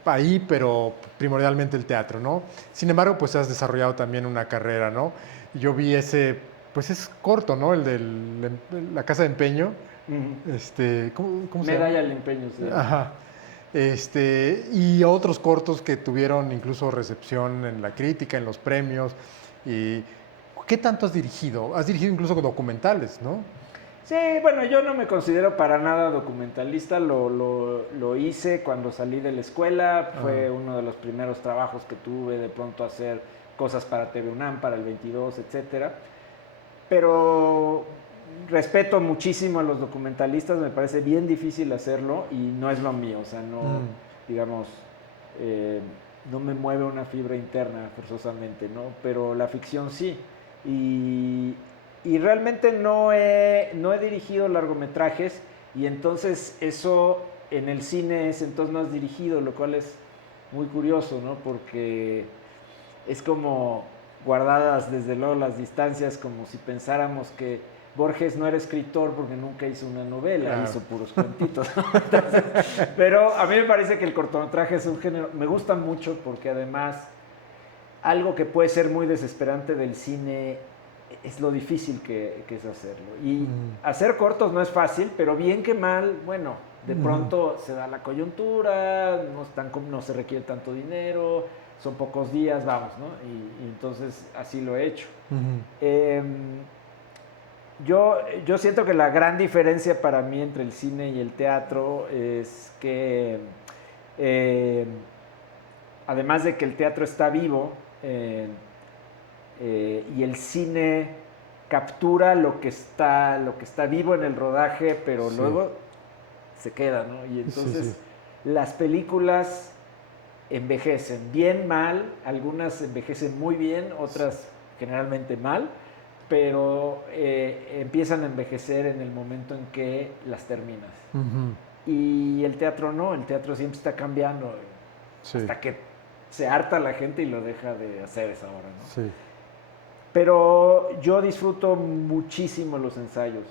ahí, pero primordialmente el teatro, ¿no? Sin embargo, pues has desarrollado también una carrera, ¿no? Yo vi ese, pues es corto, ¿no? El de la casa de empeño. Ujú. ¿Cómo se llama? Medalla al empeño se llama. Ajá. Y otros cortos que tuvieron incluso recepción en la crítica, en los premios. Y, ¿qué tanto has dirigido? Has dirigido incluso documentales, ¿no? Sí, bueno, yo no me considero para nada documentalista, lo hice cuando salí de la escuela, fue uno de los primeros trabajos que tuve, de pronto hacer cosas para TV UNAM, para el 22, etcétera. Pero respeto muchísimo a los documentalistas, me parece bien difícil hacerlo y no es lo mío, o sea, no, Mm, digamos, eh, no me mueve una fibra interna forzosamente, ¿no? Pero la ficción sí. Y, y realmente no he dirigido largometrajes y entonces eso en el cine es entonces no has dirigido, lo cual es muy curioso, ¿no? Porque es como guardadas desde luego las distancias, como si pensáramos que Borges no era escritor porque nunca hizo una novela, claro. hizo puros cuentitos. Entonces, pero a mí me parece que el cortometraje es un género, me gusta mucho porque además algo que puede ser muy desesperante del cine es lo difícil que es hacerlo. Y Mm, hacer cortos no es fácil, pero bien que mal, bueno, de ujú, pronto se da la coyuntura, no se requiere tanto dinero, son pocos días, vamos, ¿no? Y entonces así lo he hecho. ujú. Eh, yo siento que la gran diferencia para mí entre el cine y el teatro es que eh, además de que el teatro está vivo y el cine captura lo que está vivo en el rodaje, pero Sí, luego se queda, ¿no? Y sí, sí. entonces las películas envejecen bien, mal, algunas envejecen muy bien, otras generalmente mal, pero empiezan a envejecer en el momento en que las terminas. Ujú, Y el teatro no, el teatro siempre está cambiando sí, hasta que se harta la gente y lo deja de hacer esa hora, ¿no? sí, Pero yo disfruto muchísimo los ensayos,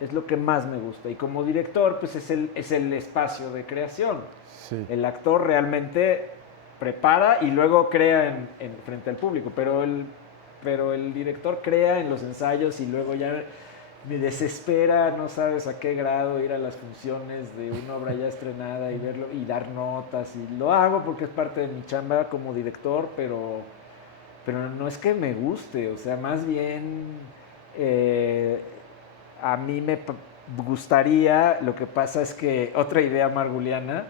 es lo que más me gusta. Y como director, pues es el espacio de creación. sí. El actor realmente prepara y luego crea frente al público, pero el director crea en los ensayos y luego ya me desespera, no sabes a qué grado ir a las funciones de una obra ya estrenada y verlo y dar notas. Y lo hago porque es parte de mi chamba como director, pero no es que me guste, o sea, más bien eh, a mí gustaría, lo que pasa es que otra idea marguliana,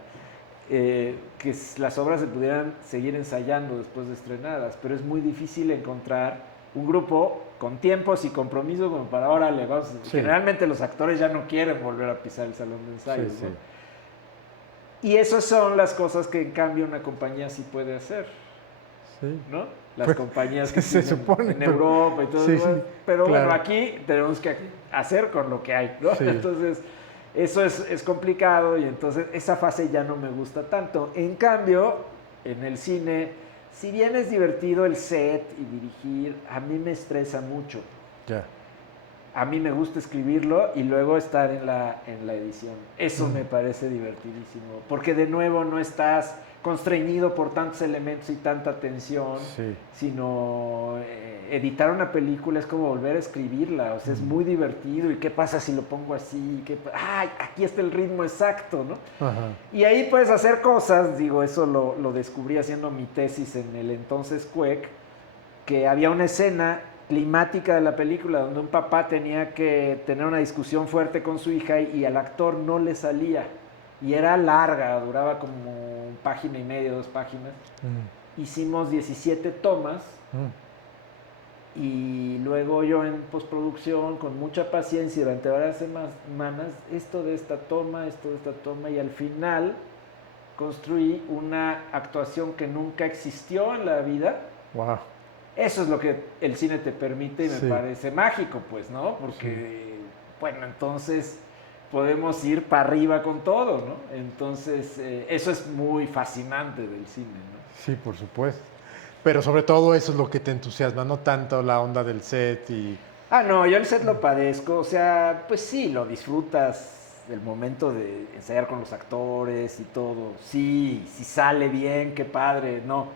las obras se pudieran seguir ensayando después de estrenadas, pero es muy difícil encontrar un grupo con tiempos y compromiso como para ahora le vamos. Sí, Generalmente los actores ya no quieren volver a pisar el salón de sí, ensayos, ¿no? sí. Y esas son las cosas que en cambio una compañía sí puede hacer, Sí. ¿no? Las Pues compañías que se tienen supone, en Europa y todo sí, eso. sí, Pero bueno, claro. aquí tenemos que hacer con lo que hay, ¿no? Sí. Entonces, eso es complicado y entonces esa fase ya no me gusta tanto. En cambio, en el cine, si bien es divertido el set y dirigir, a mí me estresa mucho. Ya. A mí me gusta escribirlo y luego estar en la edición. Eso me Mm, parece divertidísimo, porque de nuevo no estás constreñido por tantos elementos y tanta tensión, sí. sino editar una película es como volver a escribirla, o sea, es Mm, muy divertido. ¿Y qué pasa si lo pongo así? ¡Ay, aquí está el ritmo exacto! ¿no? ajá. Y ahí puedes hacer cosas, digo, eso lo descubrí haciendo mi tesis en el entonces CUEC, que había una escena climática de la película donde un papá tenía que tener una discusión fuerte con su hija y al actor no le salía. Y era larga, duraba como página y media, 2 páginas. Mm, Hicimos 17 tomas mm, y luego yo en postproducción, con mucha paciencia durante varias semanas, esto de esta toma, esto de esta toma, y al final construí una actuación que nunca existió en la vida. wow. Eso es lo que el cine te permite y me Sí, parece mágico, pues, ¿no? sí. Porque, bueno, entonces podemos ir para arriba con todo, ¿no? Entonces, eso es muy fascinante del cine, ¿no? Sí, por supuesto. Pero sobre todo eso es lo que te entusiasma, no tanto la onda del set y... No, yo el set lo padezco, o sea, pues sí, lo disfrutas del momento de ensayar con los actores y todo. Sí, si sale bien, qué padre, no.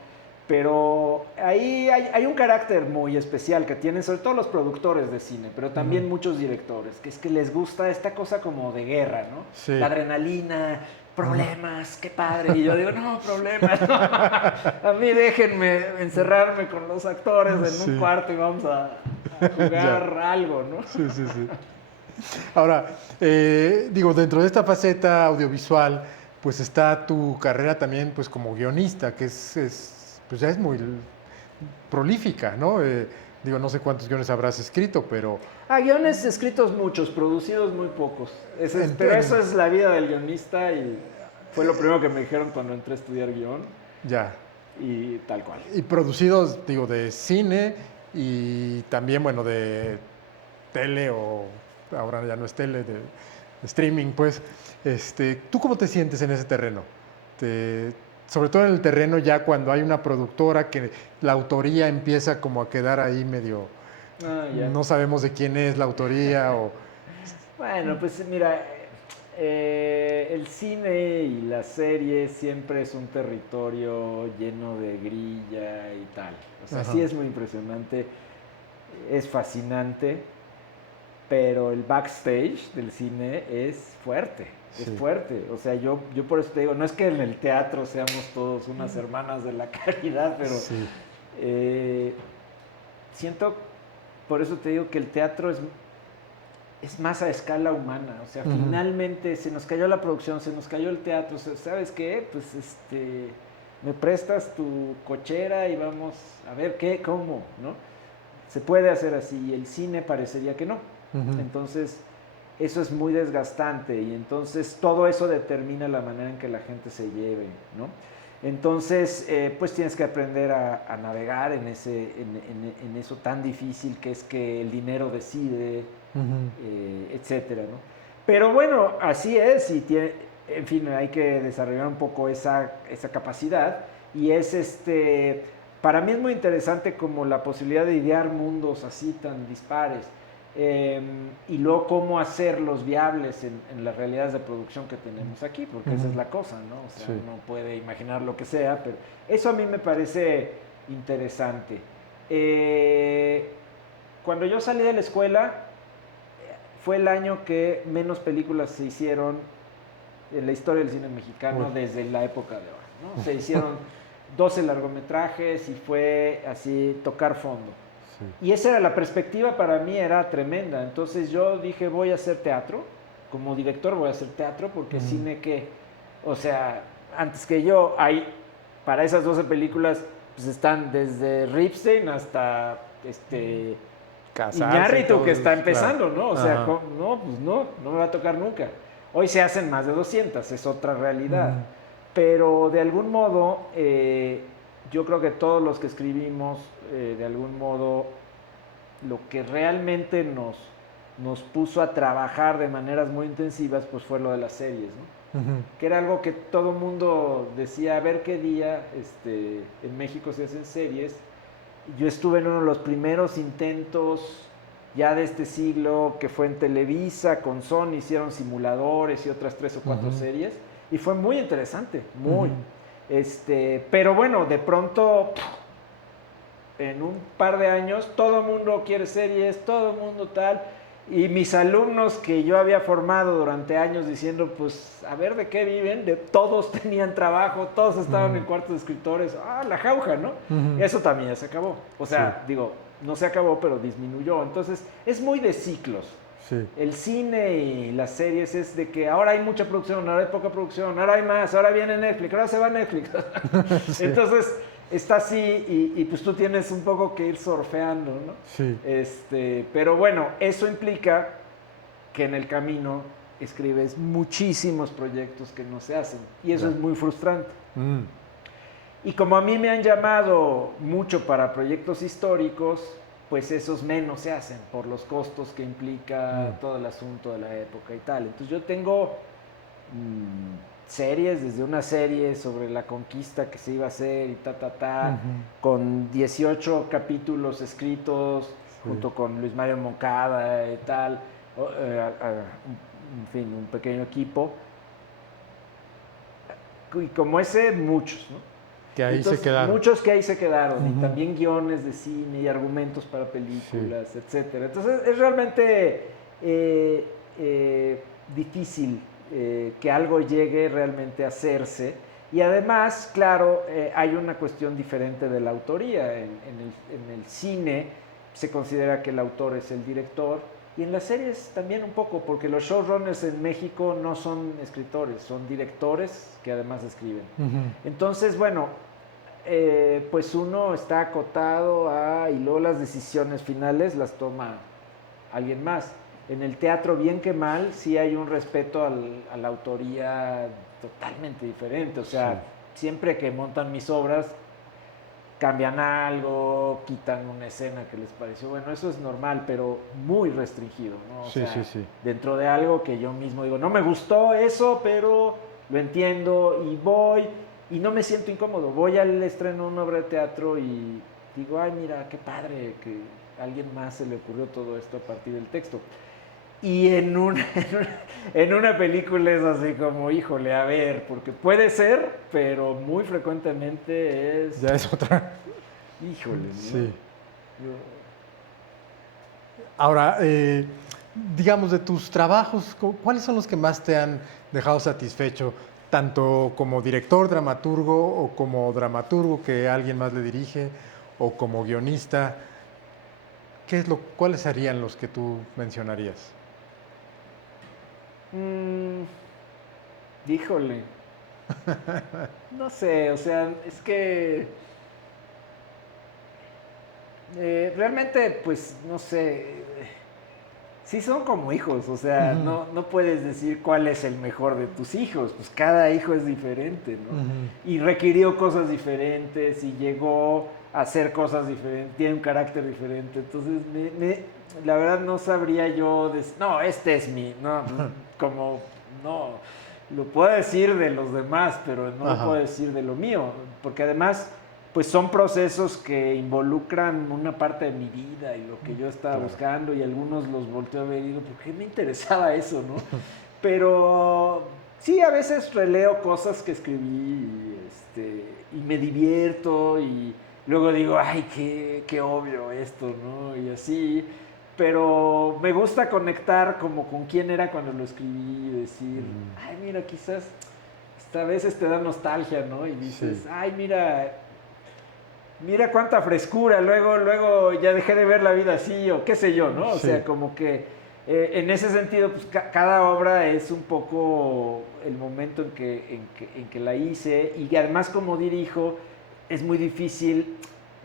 Pero ahí hay un carácter muy especial que tienen sobre todo los productores de cine, pero también muchos directores, que es que les gusta esta cosa como de guerra, ¿no? Sí. La adrenalina, problemas, qué padre. Y yo digo, no, problemas, no. A mí déjenme encerrarme con los actores en Sí. un cuarto y vamos a jugar algo, ¿no? Sí, sí, sí. Ahora, digo, dentro de esta faceta audiovisual, pues está tu carrera también, pues como guionista, que pues ya es muy prolífica, ¿no? Digo, no sé cuántos guiones habrás escrito, pero Guiones escritos muchos, producidos muy pocos. Pero eso es la vida del guionista y fue lo primero que me dijeron cuando entré a estudiar guión ya. y tal cual. Y producidos, digo, de cine y también, bueno, de tele o ahora ya no es tele, de streaming, pues. ¿Tú cómo te sientes en ese terreno? Sobre todo en el terreno ya cuando hay una productora que la autoría empieza como a quedar ahí medio, Ya. no sabemos de quién es la autoría o... Bueno, pues mira, el cine y la serie siempre es un territorio lleno de grilla y tal. O sea, Ajá. sí es muy impresionante, es fascinante, pero el backstage del cine es fuerte, es Sí. fuerte. O sea, yo por eso te digo, no es que en el teatro seamos todos unas hermanas de la caridad, pero Sí. siento, por eso te digo que el teatro es más a escala humana. O sea, finalmente se nos cayó la producción, se nos cayó el teatro. O sea, ¿sabes qué? Pues me prestas tu cochera y vamos a ver qué, cómo, ¿no? Se puede hacer así y el cine parecería que no. Entonces, eso es muy desgastante y entonces todo eso determina la manera en que la gente se lleve, ¿no? Entonces, pues tienes que aprender a navegar en eso tan difícil que es que el dinero decide, etcétera, ¿no? Pero bueno, así es y en fin, hay que desarrollar un poco esa capacidad y para mí es muy interesante como la posibilidad de idear mundos así tan dispares. Y luego cómo hacerlos viables en las realidades de producción que tenemos aquí, porque esa es la cosa, ¿no? O sea, uno puede imaginar lo que sea, pero eso a mí me parece interesante. Cuando yo salí de la escuela, fue el año que menos películas se hicieron en la historia del cine mexicano desde la época de ahora, ¿no? Se hicieron 12 largometrajes y fue así tocar fondo. Sí. Y esa era la perspectiva para mí, era tremenda. Entonces yo dije, voy a hacer teatro, como director voy a hacer teatro, porque cine que, o sea, antes que yo, para esas 12 películas, pues están desde Ripstein hasta Iñárritu, que está empezando, claro. ¿No? O sea, no me va a tocar nunca. Hoy se hacen más de 200, es otra realidad. Pero de algún modo, yo creo que todos los que escribimos, de algún modo, lo que realmente nos puso a trabajar de maneras muy intensivas, pues fue lo de las series, ¿no? Que era algo que todo el mundo decía, a ver qué día en México se hacen series. Yo estuve en uno de los primeros intentos ya de este siglo, que fue en Televisa, con Sony, hicieron simuladores y otras 3 o 4 series, y fue muy interesante, muy. Pero bueno, de pronto, en un par de años, todo el mundo quiere series, todo el mundo tal, y mis alumnos que yo había formado durante años diciendo, pues, a ver de qué viven, todos tenían trabajo, todos estaban en cuartos de escritores, la jauja, ¿no? Eso también ya se acabó. O sea, digo, no se acabó, pero disminuyó. Entonces, es muy de ciclos. Sí. El cine y las series es de que ahora hay mucha producción, ahora hay poca producción, ahora hay más, ahora viene Netflix, ahora se va Netflix. Sí. Entonces, está así y pues tú tienes un poco que ir surfeando, ¿no? Sí. Pero bueno, eso implica que en el camino escribes muchísimos proyectos que no se hacen y eso es muy frustrante. Y como a mí me han llamado mucho para proyectos históricos, pues esos menos se hacen por los costos que implica todo el asunto de la época y tal. Entonces yo tengo series, desde una serie sobre la conquista que se iba a hacer y con 18 capítulos escritos junto con Luis Mario Moncada y tal, en fin, un pequeño equipo. Y como ese, muchos, ¿no? Que ahí Entonces, se quedaron. muchos que ahí se quedaron, y Ujú. también guiones de cine y argumentos para películas, etcétera. Entonces es realmente difícil que algo llegue realmente a hacerse. Y además, claro, hay una cuestión diferente de la autoría. En el cine se considera que el autor es el director, y en las series también un poco, porque los showrunners en México no son escritores, son directores que además escriben. Ujú. Entonces, bueno, pues uno está acotado y luego las decisiones finales las toma alguien más. En el teatro, bien que mal, sí hay un respeto a la autoría totalmente diferente. O sea, siempre que montan mis obras, cambian algo, quitan una escena que les pareció. Bueno, eso es normal, pero muy restringido, ¿no? O Sí, sea, sí. dentro de algo que yo mismo digo, no me gustó eso, pero lo entiendo y voy y no me siento incómodo. Voy al estreno de una obra de teatro y digo, ay, mira, qué padre que a alguien más se le ocurrió todo esto a partir del texto. Y en una película es así como, híjole, a ver, porque puede ser, pero muy frecuentemente es, Ya es otra. híjole, ¿no? Sí. Yo- Ahora, digamos, de tus trabajos, ¿cuáles son los que más te han dejado satisfecho? Tanto como director, dramaturgo, o como dramaturgo que alguien más le dirige, o como guionista. ¿Cuáles serían los que tú mencionarías? Mm, híjole, no sé, o sea, es que realmente, pues, no sé, sí son como hijos, o sea, Ujú, no puedes decir cuál es el mejor de tus hijos, pues cada hijo es diferente, ¿no? ujú. Y requirió cosas diferentes y llegó a hacer cosas diferentes, tiene un carácter diferente, entonces la verdad no sabría yo, no, este es mi, no, como, no, lo puedo decir de los demás, pero no lo puedo Ajá, decir de lo mío, porque además pues son procesos que involucran una parte de mi vida y lo que yo estaba claro. buscando, y algunos los volteo a ver y digo, ¿por qué me interesaba eso, no? Pero sí, a veces releo cosas que escribí y me divierto, y luego digo, ay, qué obvio esto, ¿no? Y así. Pero me gusta conectar como con quién era cuando lo escribí y decir, Mm, ay, mira, quizás a veces te da nostalgia, ¿no? Y sí, dices, ay, mira cuánta frescura, luego ya dejé de ver la vida así, o qué sé yo, ¿no? O sí. sea, como que en ese sentido, pues cada obra es un poco el momento en que la hice, y además como dirijo, es muy difícil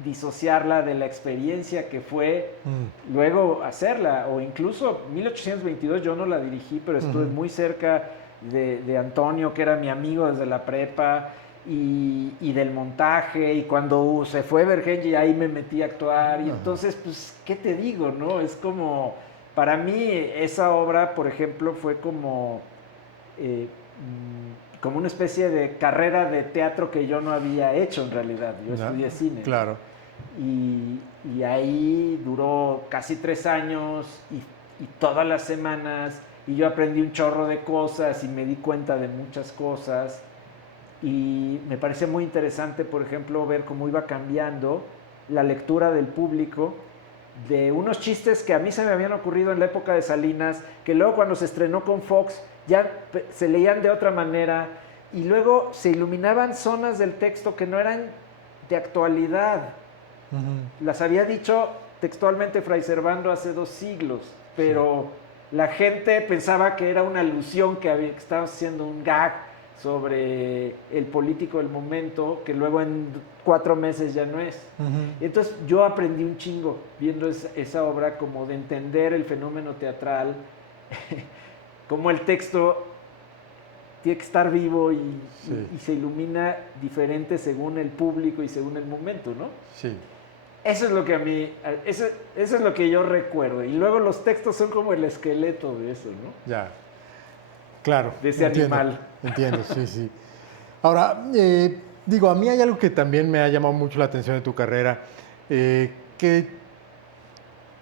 disociarla de la experiencia que fue Mm, luego hacerla, o incluso 1822 yo no la dirigí, pero estuve ujú. muy cerca de Antonio, que era mi amigo desde la prepa, y del montaje, y cuando se fue Vergenji ahí me metí a actuar, y Ajá. entonces, pues, ¿qué te digo, no? Es como, para mí esa obra, por ejemplo, fue como una especie de carrera de teatro que yo no había hecho en realidad. Yo Ya, estudié cine, ¿no? claro. Y ahí duró casi 3 años, y todas las semanas, y yo aprendí un chorro de cosas y me di cuenta de muchas cosas, y me parece muy interesante, por ejemplo, ver cómo iba cambiando la lectura del público de unos chistes que a mí se me habían ocurrido en la época de Salinas, que luego cuando se estrenó con Fox ya se leían de otra manera, y luego se iluminaban zonas del texto que no eran de actualidad. Ujú, Las había dicho textualmente Fray Servando hace 2 siglos, sí. pero la gente pensaba que era una alusión, que estábamos haciendo un gag sobre el político del momento, que luego en 4 meses ya no es. Ujú, Entonces yo aprendí un chingo viendo esa obra, como de entender el fenómeno teatral, cómo el texto tiene que estar vivo sí, y se ilumina diferente según el público y según el momento, ¿no? sí. Eso es lo que a mí, eso es lo que yo recuerdo. Y luego los textos son como el esqueleto de eso, ¿no? Ya. Claro, De ese entiendo, animal. entiendo, sí, sí. Ahora, digo, a mí hay algo que también me ha llamado mucho la atención de tu carrera, que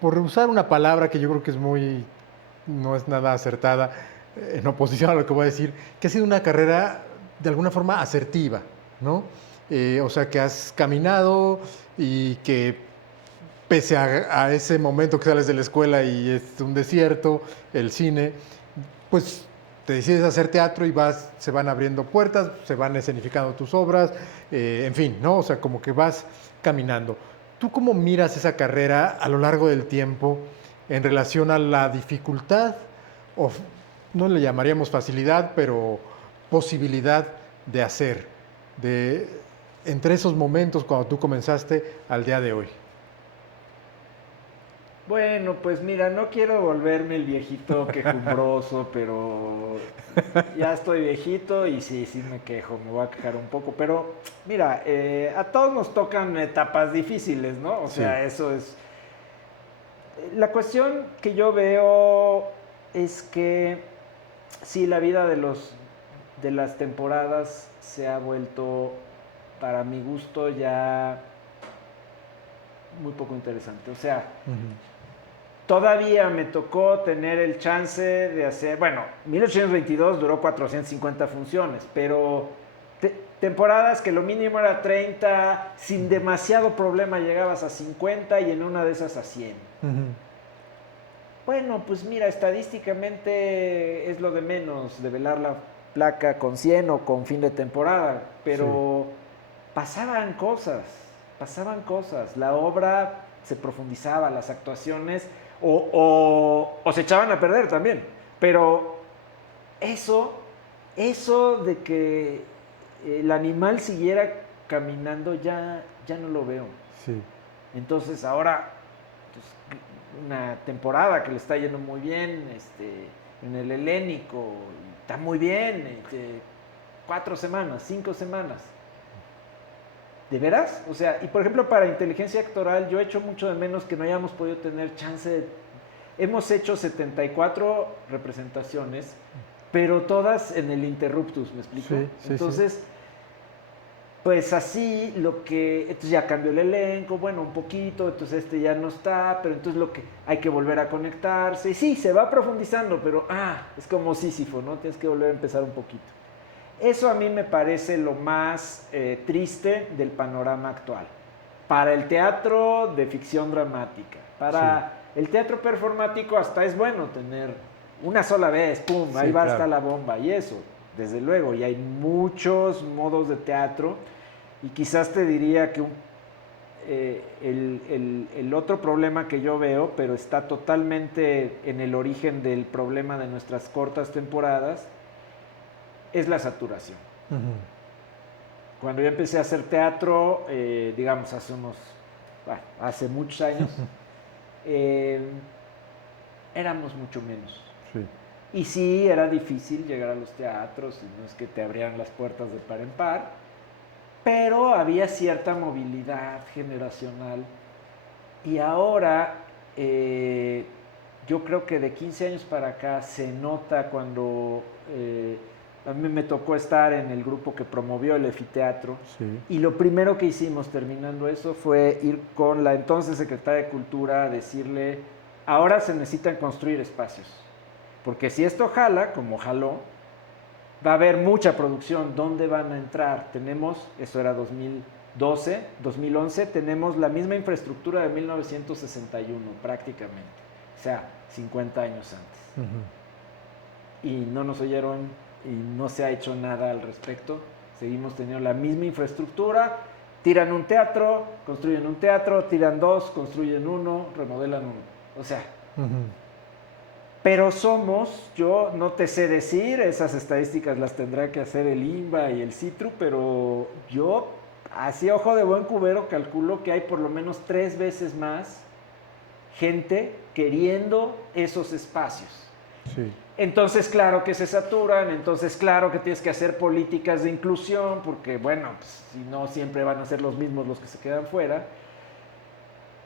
por usar una palabra que yo creo que no es nada acertada, en oposición a lo que voy a decir, que ha sido una carrera de alguna forma asertiva, ¿no? O sea, que has caminado y que pese a ese momento que sales de la escuela y es un desierto, el cine, pues te decides hacer teatro y se van abriendo puertas, se van escenificando tus obras, en fin, ¿no? O sea, como que vas caminando. ¿Tú cómo miras esa carrera a lo largo del tiempo en relación a la dificultad, o no le llamaríamos facilidad, pero posibilidad de hacer, de, entre esos momentos cuando tú comenzaste al día de hoy? Bueno, pues mira, no quiero volverme el viejito quejumbroso, pero ya estoy viejito y sí me quejo, me voy a quejar un poco, pero mira, a todos nos tocan etapas difíciles, ¿no? O sea, Sí. eso es... La cuestión que yo veo es que sí, la vida de las temporadas se ha vuelto, para mi gusto, ya muy poco interesante. O sea, Ujú. todavía me tocó tener el chance de hacer, bueno, 1822 duró 450 funciones, pero temporadas que lo mínimo era 30, sin demasiado problema llegabas a 50 y en una de esas a 100. Ujú. Bueno, pues mira, estadísticamente es lo de menos develar la placa con 100 o con fin de temporada, Sí. pero pasaban cosas, la obra se profundizaba, las actuaciones o se echaban a perder también, pero eso, eso de que el animal siguiera caminando ya no lo veo. Sí. Entonces ahora, pues, una temporada que le está yendo muy bien en el Helénico, está muy bien, 4 semanas, 5 semanas. ¿De veras? O sea, y por ejemplo para inteligencia actoral yo echo mucho de menos que no hayamos podido tener chance de... Hemos hecho 74 representaciones, pero todas en el Interruptus, ¿me explico? Sí, sí, sí. Entonces, pues así, entonces ya cambió el elenco, bueno, un poquito, entonces ya no está, pero entonces lo que hay que volver a conectarse, y sí, se va profundizando, pero es como Sísifo, ¿no? Tienes que volver a empezar un poquito. Eso a mí me parece lo más triste del panorama actual. Para el teatro de ficción dramática, Sí. para el teatro performático hasta es bueno tener una sola vez, pum, ahí Sí, va claro. hasta la bomba, y eso, desde luego, y hay muchos modos de teatro, y quizás te diría que el otro problema que yo veo, pero está totalmente en el origen del problema de nuestras cortas temporadas, es la saturación. Ujú. Cuando yo empecé a hacer teatro, digamos hace muchos años, eh, éramos mucho menos. Sí. Y sí, era difícil llegar a los teatros, y no es que te abrieran las puertas de par en par, pero había cierta movilidad generacional. Y ahora, yo creo que de 15 años para acá se nota cuando a mí me tocó estar en el grupo que promovió el Efiteatro. Sí. Y lo primero que hicimos terminando eso fue ir con la entonces secretaria de Cultura a decirle, ahora se necesitan construir espacios. Porque si esto jala, como jaló, va a haber mucha producción. ¿Dónde van a entrar? Tenemos, eso era 2012, 2011, tenemos la misma infraestructura de 1961 prácticamente. O sea, 50 años antes. Ujú. Y no nos oyeron y no se ha hecho nada al respecto. Seguimos teniendo la misma infraestructura. Tiran un teatro, construyen un teatro, tiran dos, construyen uno, remodelan uno. O sea, Ujú. pero yo no te sé decir, esas estadísticas las tendrá que hacer el INBA y el CITRU, pero yo, así a ojo de buen cubero, calculo que hay por lo menos 3 veces más gente queriendo esos espacios. Sí. Entonces, claro que se saturan, entonces, claro que tienes que hacer políticas de inclusión, porque, bueno, pues, si no, siempre van a ser los mismos los que se quedan fuera.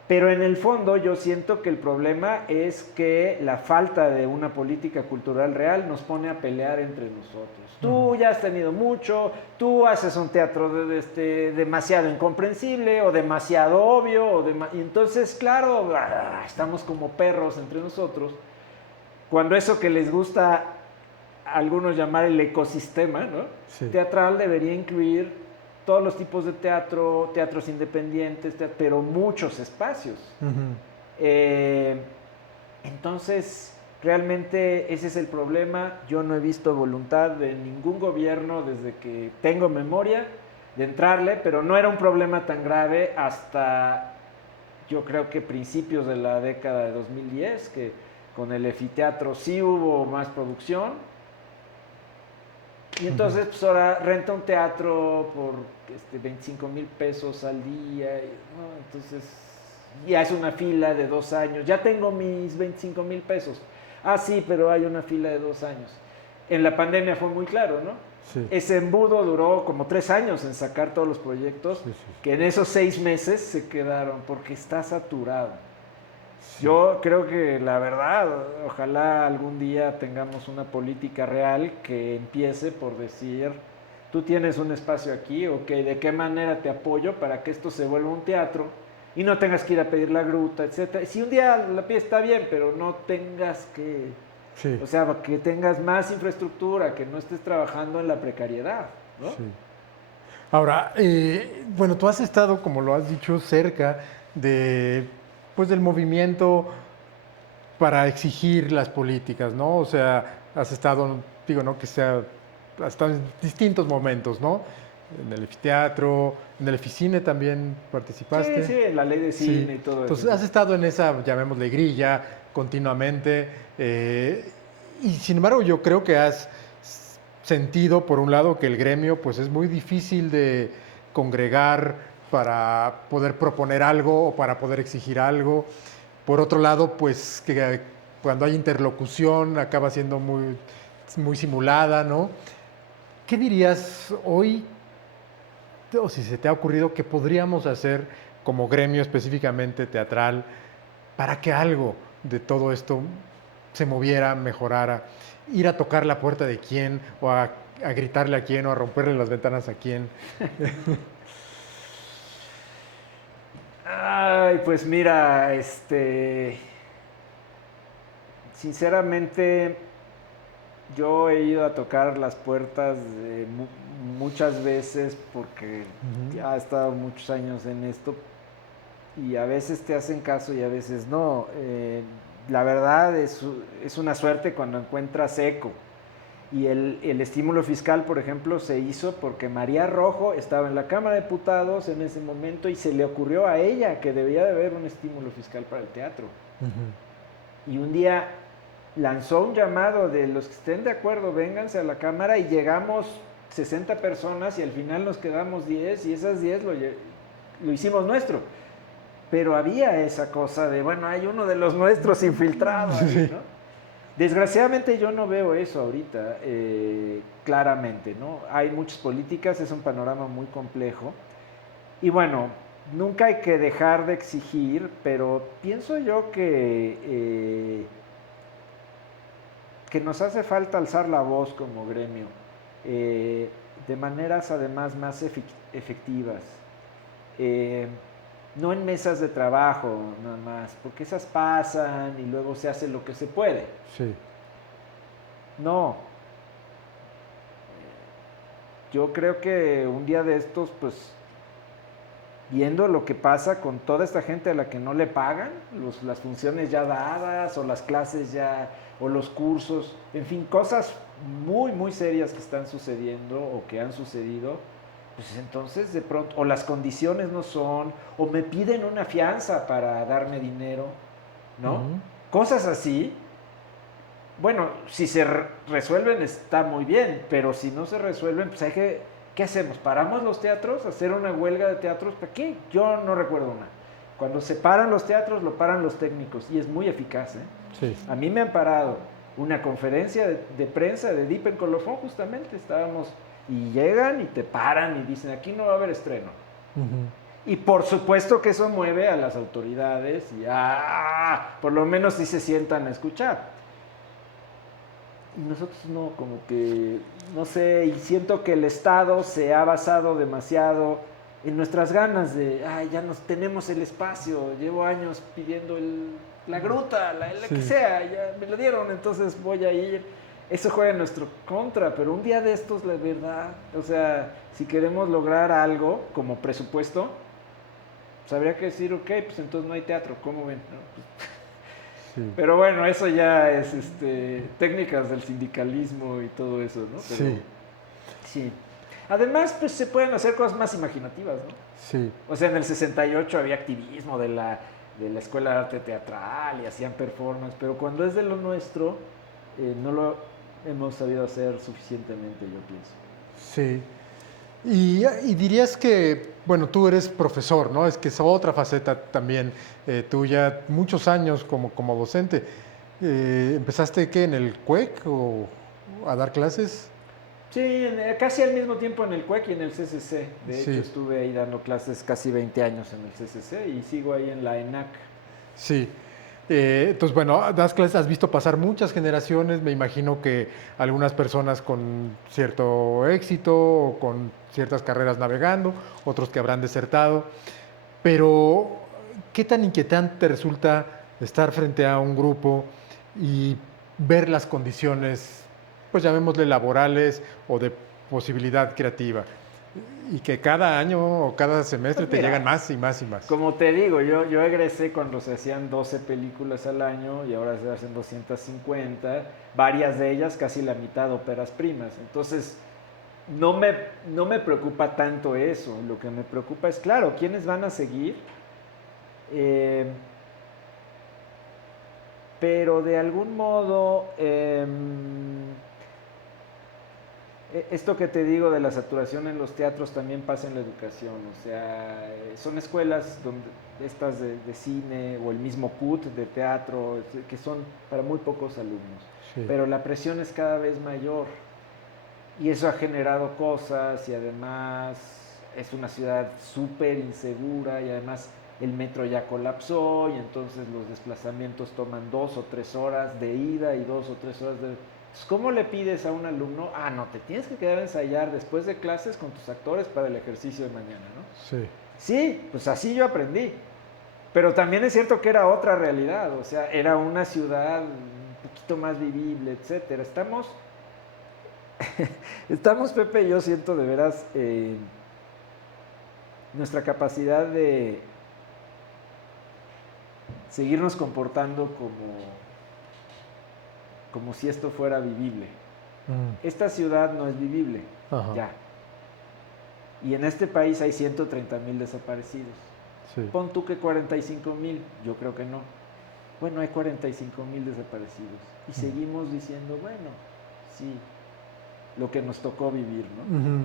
Pero en el fondo yo siento que el problema es que la falta de una política cultural real nos pone a pelear entre nosotros. Tú ya has tenido mucho, tú haces un teatro demasiado incomprensible o demasiado obvio, y entonces, claro, estamos como perros entre nosotros, cuando eso que les gusta a algunos llamar el ecosistema, ¿no? Sí. Teatral debería incluir todos los tipos de teatro, teatros independientes, pero muchos espacios. Entonces, realmente ese es el problema. Yo no he visto voluntad de ningún gobierno desde que tengo memoria de entrarle, pero no era un problema tan grave hasta, yo creo que principios de la década de 2010, que con el Efiteatro sí hubo más producción. Y entonces, pues ahora renta un teatro por 25,000 pesos al día, ¿no? Entonces ya es una fila de 2 años. Ya tengo mis 25,000 pesos. Ah, sí, pero hay una fila de 2 años. En la pandemia fue muy claro, ¿no? Sí. Ese embudo duró como 3 años en sacar todos los proyectos, Sí. que en esos 6 meses se quedaron porque está saturado. Sí. Yo creo que la verdad, ojalá algún día tengamos una política real que empiece por decir, tú tienes un espacio aquí, ok, ¿de qué manera te apoyo para que esto se vuelva un teatro y no tengas que ir a pedir la gruta, etcétera? Si un día la pides está bien, pero no tengas que, sí. O sea, que tengas más infraestructura, que no estés trabajando en la precariedad, ¿no? Sí. Ahora, bueno, tú has estado, como lo has dicho, cerca de, pues, del movimiento para exigir las políticas, ¿no? O sea, has estado, digo, ¿no? Que sea, has estado en distintos momentos, ¿no? En el Efiteatro, en el Eficine también participaste. Sí, en la ley de cine y todo Entonces, eso. has estado en esa, llamémosle, grilla continuamente. Y sin embargo, yo creo que has sentido, por un lado, que el gremio pues es muy difícil de congregar para poder proponer algo o para poder exigir algo. Por otro lado, pues que cuando hay interlocución acaba siendo muy simulada, ¿no? ¿Qué dirías hoy, o si se te ha ocurrido, que podríamos hacer como gremio específicamente teatral para que algo de todo esto se moviera, mejorara? Ir a tocar la puerta de quién, o a gritarle a quién, o a romperle las ventanas a quién. Ay, pues mira, sinceramente, yo he ido a tocar las puertas muchas veces porque ya he estado muchos años en esto y a veces te hacen caso y a veces no. La verdad es una suerte cuando encuentras eco. Y el estímulo fiscal, por ejemplo, se hizo porque María Rojo estaba en la Cámara de Diputados en ese momento y se le ocurrió a ella que debía de haber un estímulo fiscal para el teatro. Y un día lanzó un llamado de los que estén de acuerdo, vénganse a la Cámara, y llegamos 60 personas y al final nos quedamos 10 y esas 10 lo hicimos nuestro. Pero había esa cosa de, bueno, hay uno de los nuestros infiltrado ahí, ¿no? Desgraciadamente yo no veo eso ahorita, claramente, ¿no? Hay muchas políticas, es un panorama muy complejo. Y bueno, nunca hay que dejar de exigir, pero pienso yo que nos hace falta alzar la voz como gremio, de maneras además más efectivas. No en mesas de trabajo nada más, porque esas pasan y luego se hace lo que se puede. Sí. No. Yo creo que un día de estos, pues, viendo lo que pasa con toda esta gente a la que no le pagan, las funciones ya dadas, o las clases ya, o los cursos, en fin, cosas muy, muy serias que están sucediendo o que han sucedido, pues entonces de pronto, o las condiciones no son, o me piden una fianza para darme dinero, ¿no? Cosas así. Bueno, si se resuelven está muy bien, pero si no se resuelven, pues hay que, ¿qué hacemos? ¿Paramos los teatros? ¿Hacer una huelga de teatros? ¿Para qué? Yo no recuerdo una. Cuando se paran los teatros, lo paran los técnicos, y es muy eficaz, ¿eh? Sí. A mí me han parado una conferencia de prensa de DIP en Colofón, justamente, estábamos, y llegan y te paran y dicen, aquí no va a haber estreno. Y por supuesto que eso mueve a las autoridades y por lo menos sí se sientan a escuchar. Y nosotros no, como que, no sé, y siento que el Estado se ha basado demasiado en nuestras ganas de, ya nos tenemos el espacio, llevo años pidiendo la gruta, la que sea, ya me lo dieron, entonces voy a ir. Eso juega en nuestro contra, pero un día de estos, la verdad, o sea, si queremos lograr algo como presupuesto, pues habría que decir, ok, pues entonces no hay teatro, ¿cómo ven? No, pues, Sí. pero bueno, eso ya es técnicas del sindicalismo y todo eso, ¿no? Pero, Sí. sí. Además, pues se pueden hacer cosas más imaginativas, ¿no? Sí. O sea, en el 68 había activismo de la Escuela de Arte Teatral y hacían performance, pero cuando es de lo nuestro, no lo hemos sabido hacer suficientemente, yo pienso. Sí. Y dirías que, bueno, tú eres profesor, ¿no? Es que es otra faceta también tuya, muchos años como docente. ¿Empezaste qué, en el CUEC o a dar clases? Sí, casi al mismo tiempo en el CUEC y en el CCC. De hecho, Sí, estuve ahí dando clases casi 20 años en el CCC y sigo ahí en la ENAC. sí. Entonces, bueno, das clases, has visto pasar muchas generaciones, me imagino que algunas personas con cierto éxito o con ciertas carreras navegando, otros que habrán desertado. Pero, ¿qué tan inquietante resulta estar frente a un grupo y ver las condiciones, pues llamémosle laborales o de posibilidad creativa? Y que cada año o cada semestre Pues te llegan mira, más y más y más. como te digo, yo egresé cuando se hacían 12 películas al año y ahora se hacen 250, varias de ellas casi la mitad óperas primas. Entonces, no me preocupa tanto eso. Lo que me preocupa es, claro, quiénes van a seguir. Eh, pero de algún modo, esto que te digo de la saturación en los teatros también pasa en la educación. O sea, son escuelas donde estas de cine o el mismo CUT de teatro, que son para muy pocos alumnos. Sí. Pero la presión es cada vez mayor. Y eso ha generado cosas y además es una ciudad súper insegura y además el metro ya colapsó y entonces los desplazamientos toman 2 o 3 horas de ida y 2 o 3 horas de... Entonces, ¿cómo le pides a un alumno? No, te tienes que quedar a ensayar después de clases con tus actores para el ejercicio de mañana, ¿no? Sí. Sí, pues así yo aprendí. Pero también es cierto que era otra realidad, o sea, era una ciudad un poquito más vivible, etcétera. Estamos, Pepe y yo siento de veras nuestra capacidad de seguirnos comportando como si esto fuera vivible. Esta ciudad no es vivible, Ajá. ya. Y en este país hay 130,000 desaparecidos. Sí. Pon tú que 45,000, yo creo que no. Bueno, hay 45,000 desaparecidos. Y seguimos diciendo, bueno, sí, lo que nos tocó vivir, ¿no? Ujú.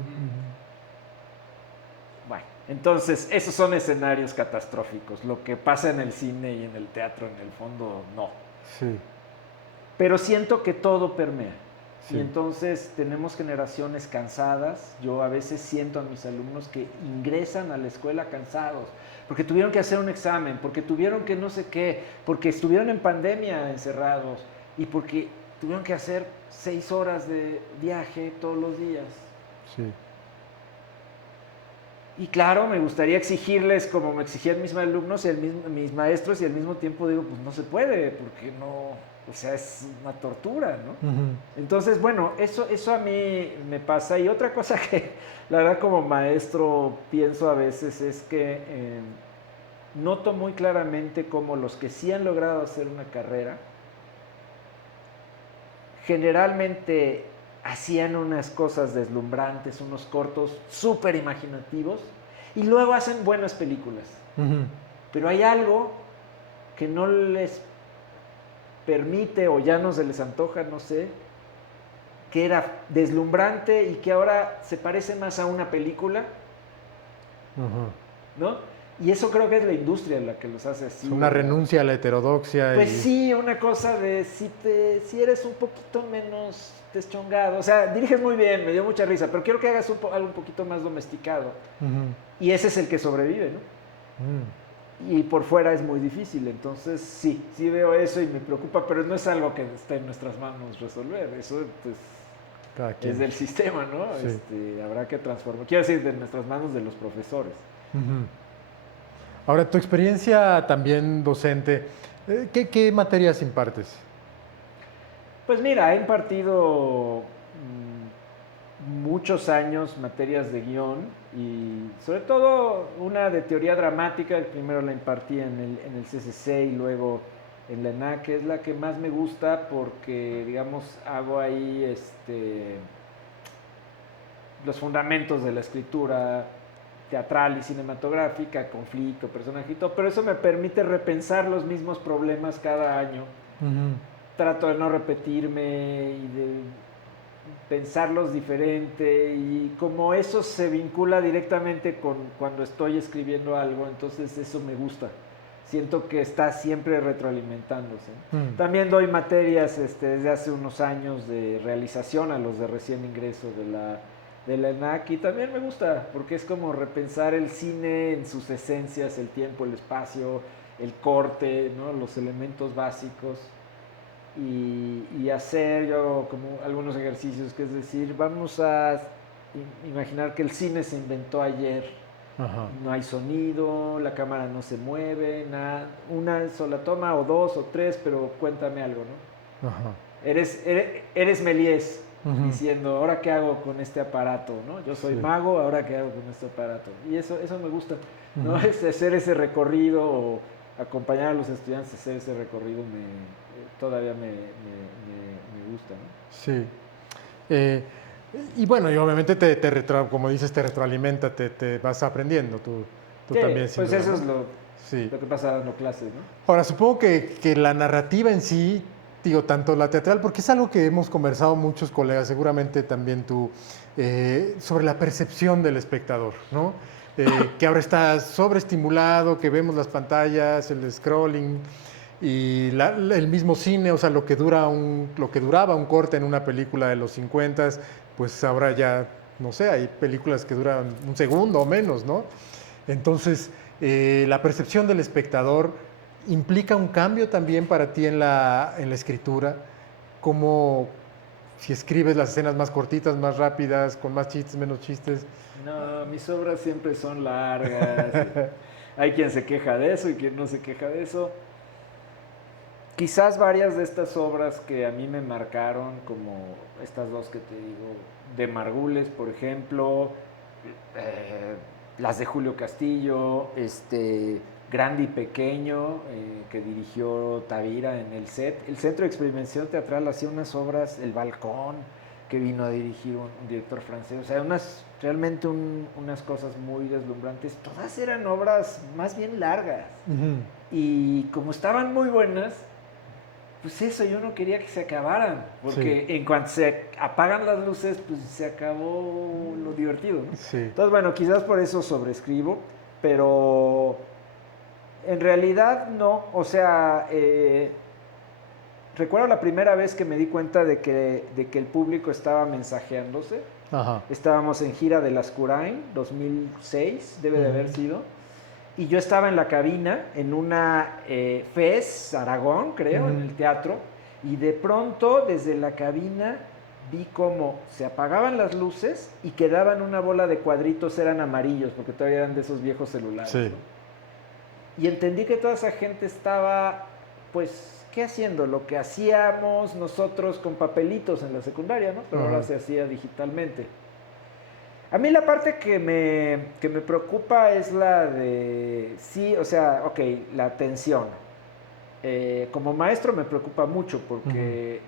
Bueno, entonces esos son escenarios catastróficos. Lo que pasa en el cine y en el teatro, en el fondo, no. Sí. Pero siento que todo permea. Sí. Y entonces tenemos generaciones cansadas. Yo a veces siento a mis alumnos que ingresan a la escuela cansados, porque tuvieron que hacer un examen, porque tuvieron que no sé qué, porque estuvieron en pandemia encerrados y porque tuvieron que hacer 6 horas de viaje todos los días. Sí. Y claro, me gustaría exigirles como me exigían mis alumnos y mis maestros y al mismo tiempo digo, pues no se puede, porque no, o sea, es una tortura, ¿no? Ujú. Entonces, bueno, eso a mí me pasa. Y otra cosa que la verdad como maestro pienso a veces es que noto muy claramente cómo los que sí han logrado hacer una carrera, generalmente hacían unas cosas deslumbrantes, unos cortos súper imaginativos, y luego hacen buenas películas. Ujú. Pero hay algo que no les permite o ya no se les antoja, no sé, que era deslumbrante y que ahora se parece más a una película, Ujú. ¿no? Y eso creo que es la industria la que los hace así. Es una renuncia a la heterodoxia. Pues sí, una cosa de si eres un poquito menos deschongado. O sea, diriges muy bien, me dio mucha risa, pero quiero que hagas algo un poquito más domesticado. Y ese es el que sobrevive, ¿no? Y por fuera es muy difícil. Entonces sí veo eso y me preocupa, pero no es algo que esté en nuestras manos resolver. Eso pues es del sistema, ¿no? Sí. Habrá que transformar. Quiero decir, de nuestras manos de los profesores. Ahora, tu experiencia también docente, ¿qué materias impartes? Pues mira, he impartido muchos años materias de guión y sobre todo una de teoría dramática, que primero la impartí en el CCC y luego en la ENAC, que es la que más me gusta porque, digamos, hago ahí los fundamentos de la escritura teatral y cinematográfica, conflicto, personaje y todo, pero eso me permite repensar los mismos problemas cada año. Trato de no repetirme y de pensarlos diferente, y como eso se vincula directamente con cuando estoy escribiendo algo, entonces eso me gusta. Siento que está siempre retroalimentándose. También doy materias desde hace unos años de realización a los de recién ingreso de la ENAC, y también me gusta porque es como repensar el cine en sus esencias, el tiempo, el espacio, el corte, ¿no? Los elementos básicos, y hacer yo como algunos ejercicios, que es decir, vamos a imaginar que el cine se inventó ayer. Ajá. No hay sonido, la cámara no se mueve, nada, una sola toma o dos o tres, pero cuéntame algo, ¿no? Ajá. Eres Méliès, diciendo, ¿ahora qué hago con este aparato? ¿No? Yo soy mago, ¿ahora qué hago con este aparato? Y eso me gusta, ¿no? Es hacer ese recorrido o acompañar a los estudiantes a hacer ese recorrido todavía me gusta, ¿no? Sí. Y bueno, y obviamente como dices, te retroalimenta, te vas aprendiendo, tú también. Pues duda, eso, ¿no? Es lo que pasa dando clases, ¿no? Ahora, supongo que la narrativa en sí, digo, tanto la teatral, porque es algo que hemos conversado muchos colegas, seguramente también tú, sobre la percepción del espectador, ¿no? Que ahora está sobreestimulado, que vemos las pantallas, el scrolling y el mismo cine, o sea, lo que duraba un corte en una película de los 50, pues ahora ya, no sé, hay películas que duran un segundo o menos, ¿no? Entonces, la percepción del espectador implica un cambio también para ti en la escritura, como si escribes las escenas más cortitas, más rápidas, con más chistes, menos chistes. No, mis obras siempre son largas. Hay quien se queja de eso y quien no se queja de eso. Quizás varias de estas obras que a mí me marcaron, como estas dos que te digo, de Margules, por ejemplo, las de Julio Castillo, Grande y Pequeño, que dirigió Tavira en el CET. El Centro de Experimentación Teatral hacía unas obras, El Balcón, que vino a dirigir un director francés, o sea, realmente unas cosas muy deslumbrantes. Todas eran obras más bien largas. Y como estaban muy buenas, pues eso, yo no quería que se acabaran, porque en cuanto se apagan las luces, pues se acabó lo divertido, ¿no? Sí. Entonces, bueno, quizás por eso sobreescribo, pero en realidad no, o sea, recuerdo la primera vez que me di cuenta de que el público estaba mensajeándose. Ajá. Estábamos en gira de Lascurain, 2006, debe de haber sido. Y yo estaba en la cabina, en una FES, Aragón, creo, en el teatro, y de pronto, desde la cabina, vi cómo se apagaban las luces y quedaban una bola de cuadritos, eran amarillos, porque todavía eran de esos viejos celulares. Sí. ¿No? Y entendí que toda esa gente estaba, pues, ¿qué haciendo? Lo que hacíamos nosotros con papelitos en la secundaria, ¿no? Pero ahora se hacía digitalmente. A mí la parte que me preocupa es la de, sí, o sea, ok, la atención. Como maestro me preocupa mucho porque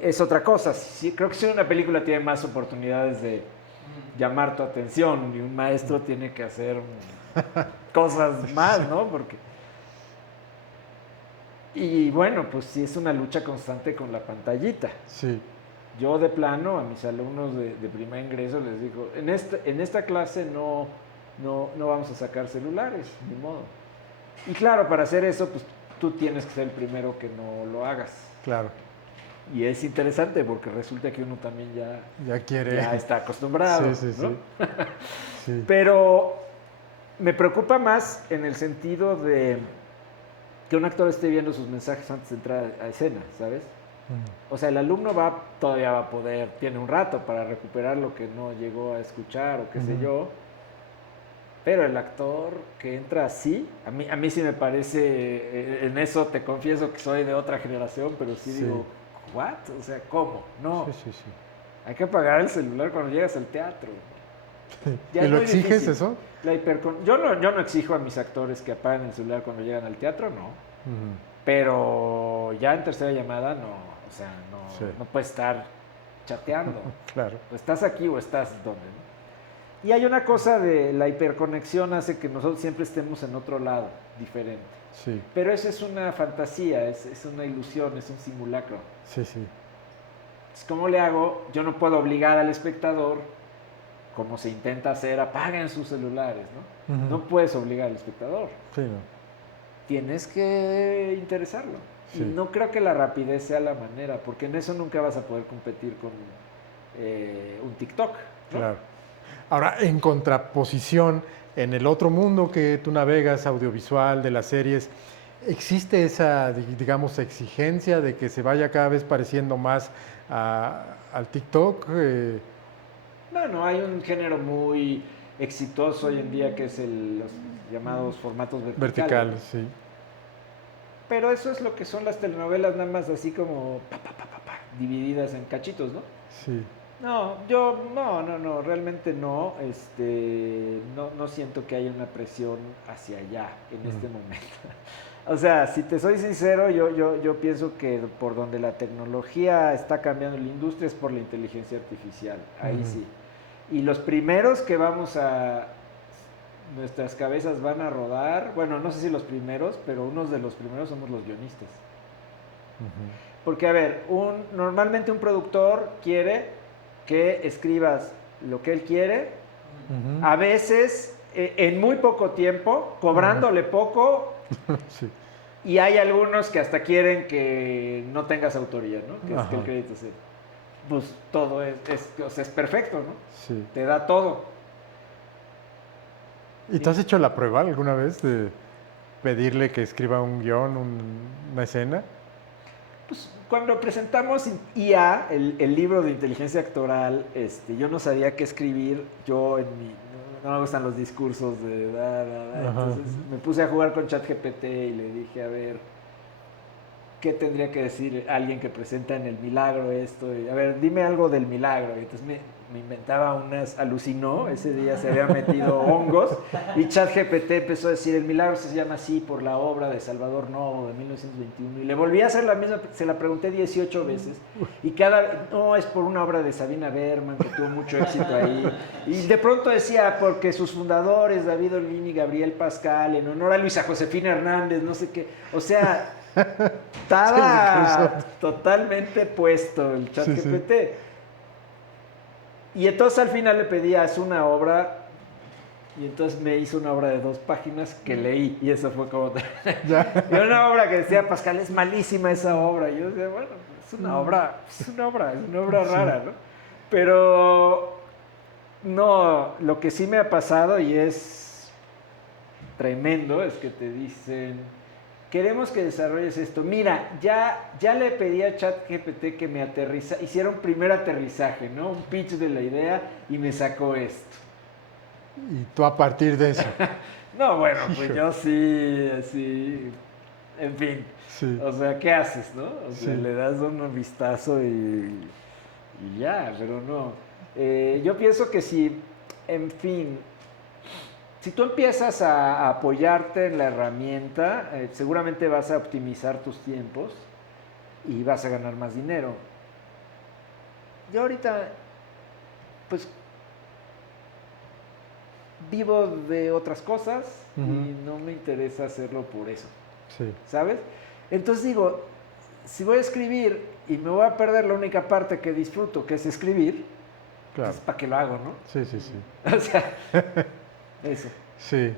es otra cosa. Sí, creo que si una película tiene más oportunidades de llamar tu atención y un maestro tiene que hacer cosas más, ¿no? Porque... Y bueno, pues sí es una lucha constante con la pantallita. Sí. Yo de plano a mis alumnos de primer ingreso les digo, en esta clase no no vamos a sacar celulares, ni modo. Y claro, para hacer eso, pues tú tienes que ser el primero que no lo hagas. Claro. Y es interesante porque resulta que uno también Ya quiere. ya está acostumbrado, Sí, sí, ¿no? sí. Sí. Pero me preocupa más en el sentido de que un actor esté viendo sus mensajes antes de entrar a escena, ¿sabes? O sea, el alumno todavía va a poder, tiene un rato para recuperar lo que no llegó a escuchar o qué sé yo, pero el actor que entra así, a mí sí me parece, en eso te confieso que soy de otra generación, pero sí digo, ¿what? O sea, ¿cómo? No, Sí, sí, sí. hay que apagar el celular cuando llegas al teatro. Ya ¿Y es lo muy exiges difícil. eso? Yo no exijo a mis actores que apaguen el celular cuando llegan al teatro, no. Ujú. Pero ya en tercera llamada no, o sea, Sí. no puedes estar chateando. Claro. O estás aquí o estás donde, ¿no? Y hay una cosa de la hiperconexión hace que nosotros siempre estemos en otro lado, diferente. Sí, Pero eso es una fantasía, es una ilusión, es un simulacro. sí, sí. Entonces, ¿cómo le hago? Yo no puedo obligar al espectador, como se intenta hacer, apaguen sus celulares, ¿no? Ujú. No puedes obligar al espectador. Sí, no. Tienes que interesarlo. Sí. Y no creo que la rapidez sea la manera, porque en eso nunca vas a poder competir con un TikTok, ¿no? Claro. Ahora, en contraposición, en el otro mundo que tú navegas, audiovisual, de las series, ¿existe esa, digamos, exigencia de que se vaya cada vez pareciendo más al TikTok? Bueno, hay un género muy exitoso hoy en día que es los llamados formatos verticales. Vertical, sí. Pero eso es lo que son las telenovelas, nada más así como divididas en cachitos, ¿no? Sí. No, no, realmente no, no siento que haya una presión hacia allá en este momento. O sea, si te soy sincero, yo pienso que por donde la tecnología está cambiando la industria es por la inteligencia artificial, ahí sí. Y los primeros que nuestras cabezas van a rodar, bueno, no sé si los primeros, pero unos de los primeros somos los guionistas. Porque, a ver, normalmente un productor quiere que escribas lo que él quiere, a veces en muy poco tiempo, cobrándole poco, Sí. y hay algunos que hasta quieren que no tengas autoría, ¿no? Que el crédito sea. Pues todo o sea, es perfecto, ¿no? Sí. Te da todo. ¿Y tú has hecho la prueba alguna vez de pedirle que escriba un guión, una escena? Pues cuando presentamos IA, el libro de inteligencia actoral, yo no sabía qué escribir. Yo no me gustan los discursos de entonces me puse a jugar con ChatGPT y le dije, a ver, ¿qué tendría que decir alguien que presenta en El Milagro esto? Y, a ver, dime algo del milagro. Y entonces me inventaba alucinó, ese día se había metido hongos, y ChatGPT empezó a decir, El Milagro se llama así por la obra de Salvador Novo de 1921. Y le volví a hacer la misma, se la pregunté 18 veces, y no, es por una obra de Sabina Berman, que tuvo mucho éxito ahí. Y de pronto decía, porque sus fundadores, David Olvini y Gabriel Pascal, en honor a Luisa Josefina Hernández, no sé qué, o sea, estaba totalmente puesto el ChatGPT. Sí, sí. Y entonces al final le pedí, haz una obra, y entonces me hizo una obra de 2 páginas que leí, y eso fue como... y una obra que decía, Pascal, es malísima esa obra. Y yo decía, bueno, es una obra rara, ¿no? Pero, no, lo que sí me ha pasado, y es tremendo, es que te dicen, queremos que desarrolles esto. Mira, ya le pedí a ChatGPT que me hiciera un primer aterrizaje, ¿no? Un pitch de la idea, y me sacó esto. Y tú a partir de eso. No, bueno, pues yo sí, en fin. Sí. O sea, ¿qué haces, no? O sea, le das un vistazo y ya, pero no. Yo pienso que si, en fin, si tú empiezas a apoyarte en la herramienta, seguramente vas a optimizar tus tiempos y vas a ganar más dinero. Yo ahorita, pues, vivo de otras cosas y no me interesa hacerlo por eso. Sí. ¿Sabes? Entonces digo, si voy a escribir y me voy a perder la única parte que disfruto, que es escribir, claro, pues ¿para qué lo hago, no? Sí, sí, sí. O sea, Eso. Sí,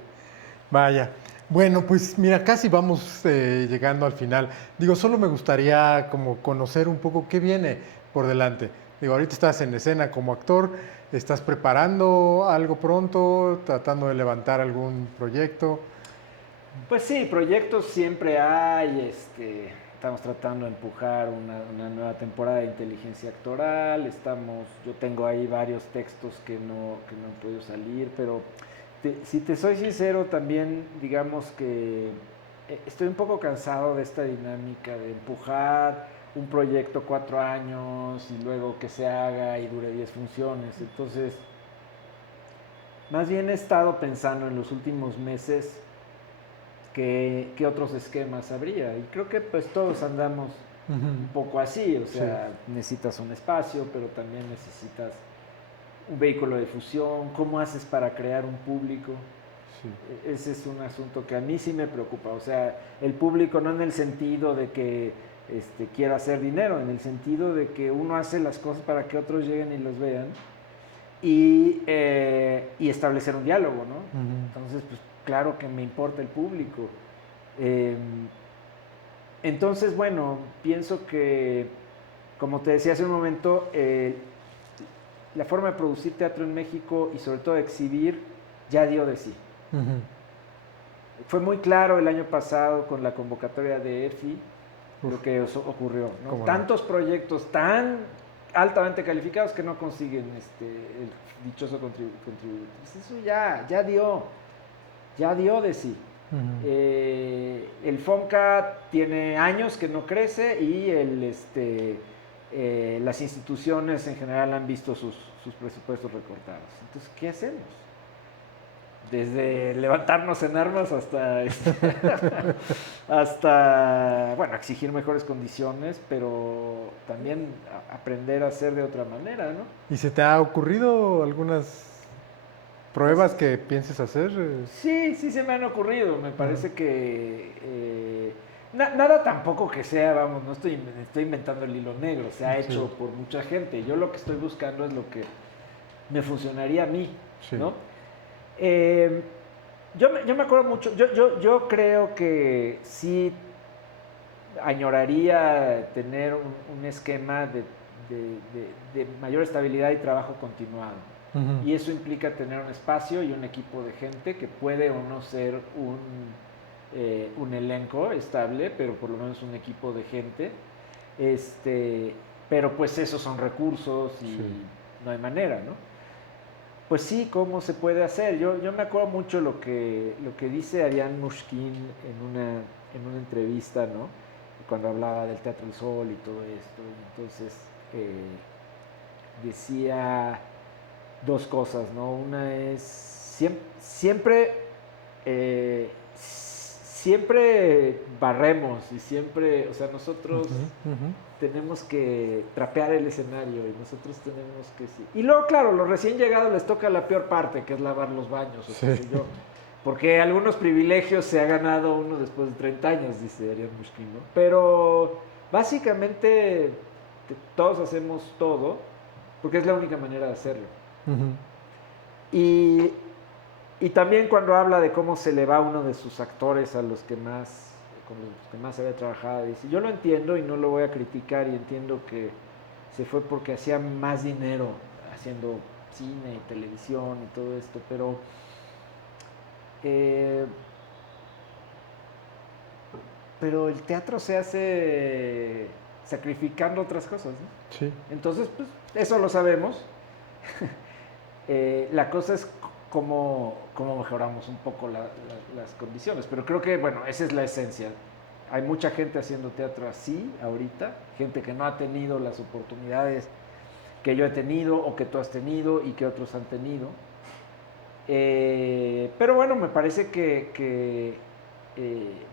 vaya. Bueno, pues mira, casi vamos llegando al final. Digo, solo me gustaría como conocer un poco qué viene por delante. Digo, ahorita estás en escena como actor, ¿estás preparando algo pronto, tratando de levantar algún proyecto? Pues sí, proyectos siempre hay, estamos tratando de empujar una nueva temporada de inteligencia actoral, yo tengo ahí varios textos que no han podido salir, pero si te soy sincero también, digamos que estoy un poco cansado de esta dinámica de empujar un proyecto 4 años y luego que se haga y dure 10 funciones, entonces más bien he estado pensando en los últimos meses qué otros esquemas habría. Y creo que pues todos andamos un Ujú. poco así, o Sí, sea, necesitas un espacio, pero también necesitas un vehículo de difusión, cómo haces para crear un público. sí. Ese es un asunto que a mí sí me preocupa, o sea, el público no en el sentido de que quiera hacer dinero, en el sentido de que uno hace las cosas para que otros lleguen y los vean y establecer un diálogo, ¿no? Ujú. Entonces, pues claro que me importa el público. Eh, entonces, bueno, pienso que, como te decía hace un momento, la forma de producir teatro en México y sobre todo de exhibir ya dio de sí. Ujú. Fue muy claro el año pasado con la convocatoria de EFI Uf, lo que ocurrió, ¿no? cómo no. Tantos proyectos tan altamente calificados que no consiguen el dichoso contributo. Pues eso ya dio de sí. Ujú. El FONCA tiene años que no crece y las instituciones en general han visto sus presupuestos recortados. Entonces, ¿qué hacemos? Desde levantarnos en armas hasta, bueno, exigir mejores condiciones, pero también aprender a hacer de otra manera, ¿no? ¿Y se te ha ocurrido algunas Pues pruebas que pienses hacer? sí, sí se me han ocurrido. Me Ujú. parece que nada tampoco que sea, vamos, no estoy inventando el hilo negro, se ha Sí, hecho por mucha gente. Yo lo que estoy buscando es lo que me funcionaría a mí, sí. ¿no? Eh, yo me acuerdo mucho, yo creo que sí añoraría tener un esquema de mayor estabilidad y trabajo continuado. Ujú. Y eso implica tener un espacio y un equipo de gente que puede o no ser un elenco estable, pero por lo menos un equipo de gente. Pero pues esos son recursos Sí. y no hay manera, ¿no? Pues sí, ¿cómo se puede hacer? Yo me acuerdo mucho lo que dice Ariane Mushkin en una entrevista, ¿no? Cuando hablaba del Teatro del Sol y todo esto. Y entonces decía dos cosas, ¿no? Una es siempre barremos y siempre, o sea, nosotros Ujú, ujú. tenemos que trapear el escenario y nosotros tenemos que sí. Y luego, claro, los recién llegados les toca la peor parte, que es lavar los baños o Sí. qué sé yo. Porque algunos privilegios se ha ganado uno después de 30 años, dice Ariel Mushkin, ¿no? Pero básicamente todos hacemos todo porque es la única manera de hacerlo. Ujú. Y, y también cuando habla de cómo se le va uno de sus actores con los que más había trabajado, dice, yo lo entiendo y no lo voy a criticar y entiendo que se fue porque hacía más dinero haciendo cine y televisión y todo esto, eh, pero el teatro se hace sacrificando otras cosas, ¿no? Sí. Entonces, pues eso lo sabemos. La cosa es cómo mejoramos un poco las condiciones, pero creo que, bueno, esa es la esencia. Hay mucha gente haciendo teatro así ahorita, gente que no ha tenido las oportunidades que yo he tenido o que tú has tenido y que otros han tenido. Pero bueno, me parece que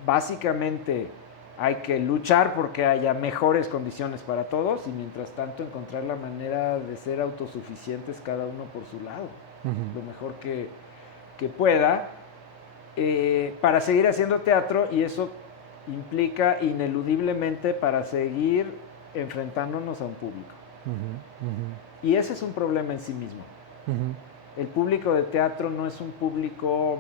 básicamente hay que luchar porque haya mejores condiciones para todos y mientras tanto encontrar la manera de ser autosuficientes cada uno por su lado, Ujú. lo mejor que pueda, para seguir haciendo teatro y eso implica ineludiblemente para seguir enfrentándonos a un público. Ujú, ujú, Y ese es un problema en sí mismo. ujú. el público de teatro no es un público...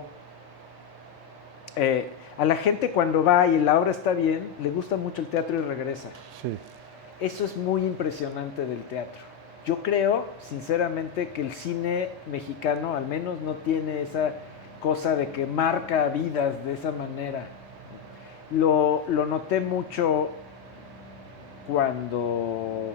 a la gente cuando va y la obra está bien, le gusta mucho el teatro y regresa. Sí. Eso es muy impresionante del teatro. Yo creo, sinceramente, que el cine mexicano al menos no tiene esa cosa de que marca vidas de esa manera. Lo noté mucho cuando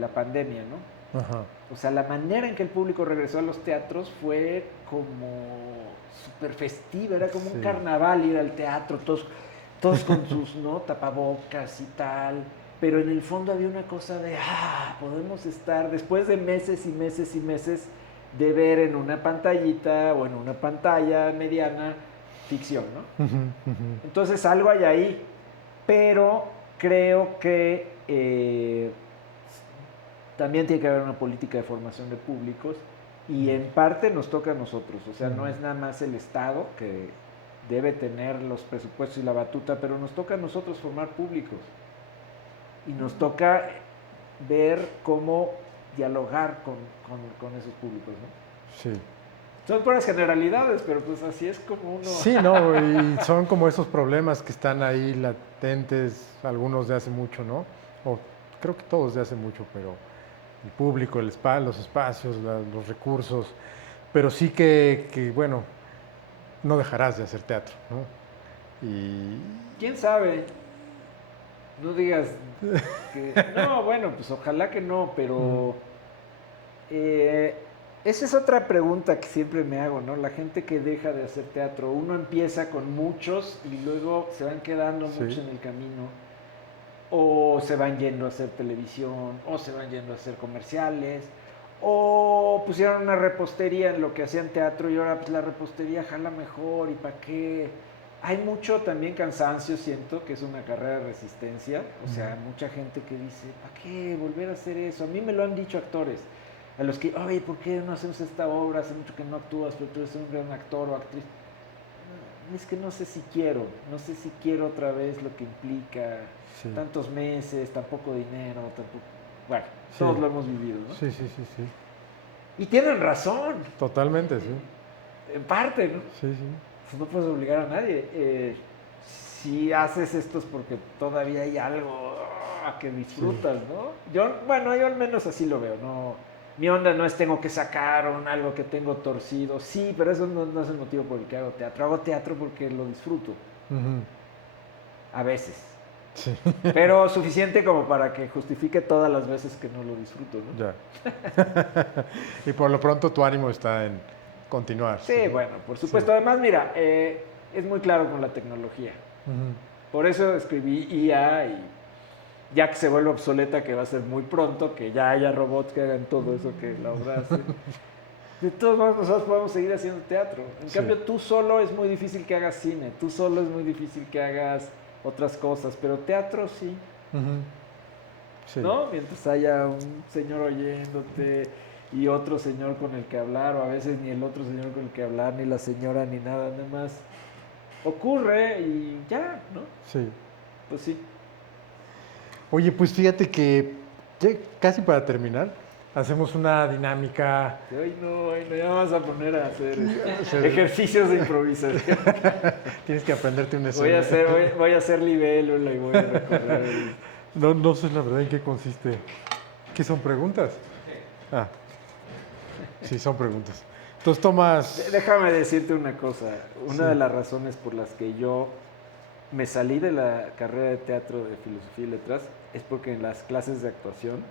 la pandemia, ¿no? Ajá. O sea, la manera en que el público regresó a los teatros fue como súper festiva, era como un Sí. carnaval ir al teatro, todos con sus, ¿no?, tapabocas y tal, pero en el fondo había una cosa de, podemos estar, después de meses y meses y meses de ver en una pantallita o en una pantalla mediana ficción, ¿no? Ujú, ujú. Entonces algo hay ahí, pero creo que también tiene que haber una política de formación de públicos y en parte nos toca a nosotros, o sea, no es nada más el Estado que debe tener los presupuestos y la batuta, pero nos toca a nosotros formar públicos y nos toca ver cómo dialogar con esos públicos, ¿no? Sí. Son puras generalidades, pero pues así es como uno... Sí, no, y son como esos problemas que están ahí latentes, algunos de hace mucho, ¿no? O creo que todos de hace mucho, pero el público, los espacios, los recursos, pero sí bueno, no dejarás de hacer teatro, ¿no? Y ¿Quién sabe? No digas que... No, bueno, pues ojalá que no, pero... esa es otra pregunta que siempre me hago, ¿no? La gente que deja de hacer teatro, uno empieza con muchos y luego se van quedando sí. muchos en el camino, o se van yendo a hacer televisión, o se van yendo a hacer comerciales, o pusieron una repostería en lo que hacían teatro y ahora pues la repostería jala mejor y para qué. Hay mucho también cansancio, siento que es una carrera de resistencia, o sea, mucha gente que dice, ¿para qué volver a hacer eso? A mí me lo han dicho actores, a los que, oye, ¿por qué no hacemos esta obra? Hace mucho que no actúas, pero tú eres un gran actor o actriz. Es que no sé si quiero otra vez lo que implica Sí. tantos meses, tan poco dinero, tampoco... Bueno, Sí. todos lo hemos vivido, ¿no? Sí, sí, sí, sí. Y tienen razón, Totalmente, sí. en parte, ¿no? Sí, sí. Pues no puedes obligar a nadie. Si haces esto es porque todavía hay algo que disfrutas, ¿no? Yo al menos así lo veo, ¿no? Mi onda no es tengo que sacar algo que tengo torcido. Sí, pero eso no es el motivo por el que hago teatro. Hago teatro porque lo disfruto. Ujú. A veces. Sí. Pero suficiente como para que justifique todas las veces que no lo disfruto, ¿no? Ya. Y por lo pronto tu ánimo está en continuar. Sí, bueno, por supuesto. Además, mira, es muy claro con la tecnología. Ujú. Por eso escribí IA y ya que se vuelve obsoleta, que va a ser muy pronto, que ya haya robots que hagan todo eso que la obra hace. De todos modos, nosotros podemos seguir haciendo teatro. En Sí. cambio, tú solo es muy difícil que hagas cine, tú solo es muy difícil que hagas otras cosas, pero teatro sí, Ujú. Sí. ¿no? Mientras haya un señor oyéndote y otro señor con el que hablar, o a veces ni el otro señor con el que hablar, ni la señora, ni nada, nada más ocurre y ya, ¿no? Sí. Pues sí. Oye, pues fíjate que ya casi para terminar, hacemos una dinámica. Ay, no, ya me vas a poner a hacer hacer- ejercicios de improvisación. Tienes que aprenderte una Voy a hacer libélula y voy a recorrer. No sé la verdad en qué consiste. ¿Qué son preguntas? Ah, sí, son preguntas. Entonces tomas. Déjame decirte una cosa. Una Sí. de las razones por las que yo me salí de la carrera de teatro de filosofía y letras es porque en las clases de actuación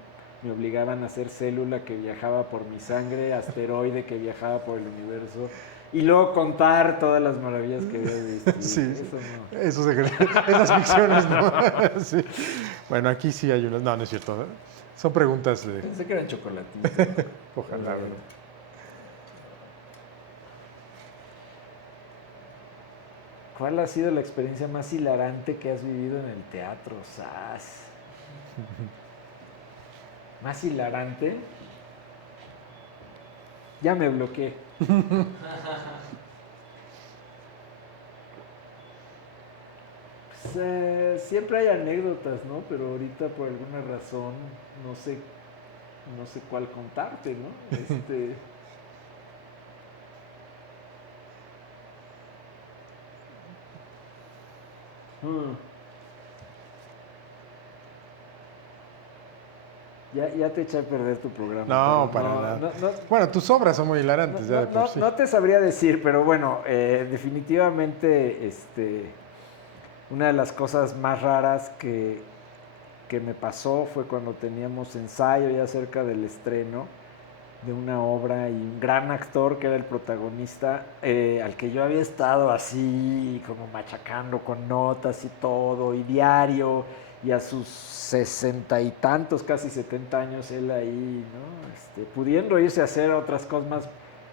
me obligaban a hacer célula que viajaba por mi sangre, asteroide que viajaba por el universo y luego contar todas las maravillas que había visto. Sí, Eso no. esas ficciones, ¿no? Sí. Bueno, aquí sí hay unas. No, no es cierto. ¿No? Son preguntas de. Pensé que eran chocolatitos. Ojalá, ¿verdad? ¿Cuál ha sido la experiencia más hilarante que has vivido en el teatro, Sas? ¿Más hilarante? Ya me bloqueé. Pues, siempre hay anécdotas, ¿no? Pero ahorita por alguna razón no sé cuál contarte, ¿no? Mm. Ya te eché a perder tu programa. No, pero para nada. no, Bueno, tus obras son muy hilarantes ya de por sí. no te sabría decir, pero bueno, definitivamente una de las cosas más raras que me pasó fue cuando teníamos ensayo ya cerca del estreno de una obra y un gran actor que era el protagonista, al que yo había estado así como machacando con notas y todo, y diario, y a sus 60 y tantos, casi 70 años, él ahí, ¿no? Pudiendo irse a hacer otras cosas más,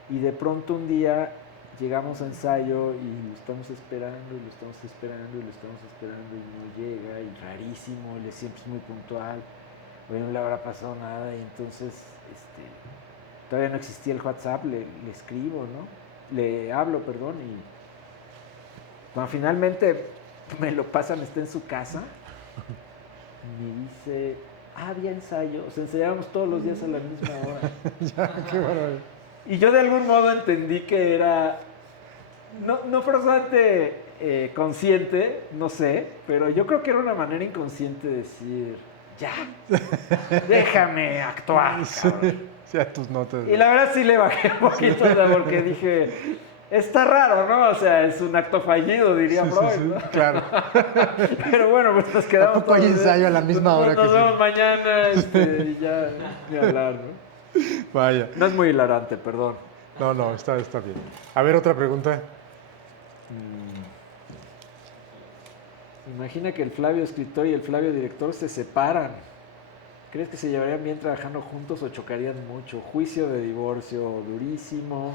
y de pronto un día llegamos a ensayo y lo estamos esperando, y lo estamos esperando, y lo estamos esperando, y no llega, y rarísimo, él siempre es muy puntual, hoy no le habrá pasado nada, y entonces, todavía no existía el WhatsApp, le escribo, ¿no? Le hablo, perdón, y cuando finalmente me lo pasan, está en su casa, me dice, había ensayo, o sea, ensayábamos todos los días a la misma hora. Ya, qué maravilla. Y yo de algún modo entendí que era, no forzosamente consciente, no sé, pero yo creo que era una manera inconsciente de decir, ya, déjame actuar, cabrón. Sí, a tus notas. Y la verdad sí le bajé un poquito, o sea, porque dije, está raro, ¿no? O sea, es un acto fallido, diría Sí, Freud, sí, ¿no? claro. Pero bueno, pues nos quedamos ¿A poco hay todos, ensayo a la misma hora que Nos sí? vemos mañana, y ya, ni hablar, ¿no? Vaya. No es muy hilarante, perdón. No, está bien. A ver, otra pregunta. Imagina que el Flavio escritor y el Flavio director se separan. ¿Crees que se llevarían bien trabajando juntos o chocarían mucho? Juicio de divorcio durísimo.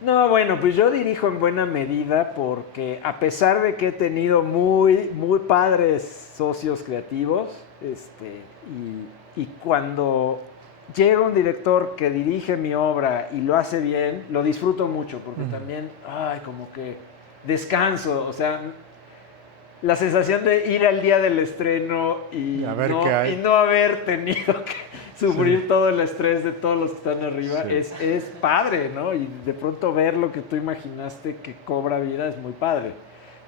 No, bueno, pues yo dirijo en buena medida porque a pesar de que he tenido muy, muy padres socios creativos, y cuando llega un director que dirige mi obra y lo hace bien, lo disfruto mucho porque también, como que descanso, o sea, la sensación de ir al día del estreno y, A ver qué hay. y no haber tenido que sufrir Sí. todo el estrés de todos los que están arriba Sí. es padre, ¿no? Y de pronto ver lo que tú imaginaste que cobra vida es muy padre.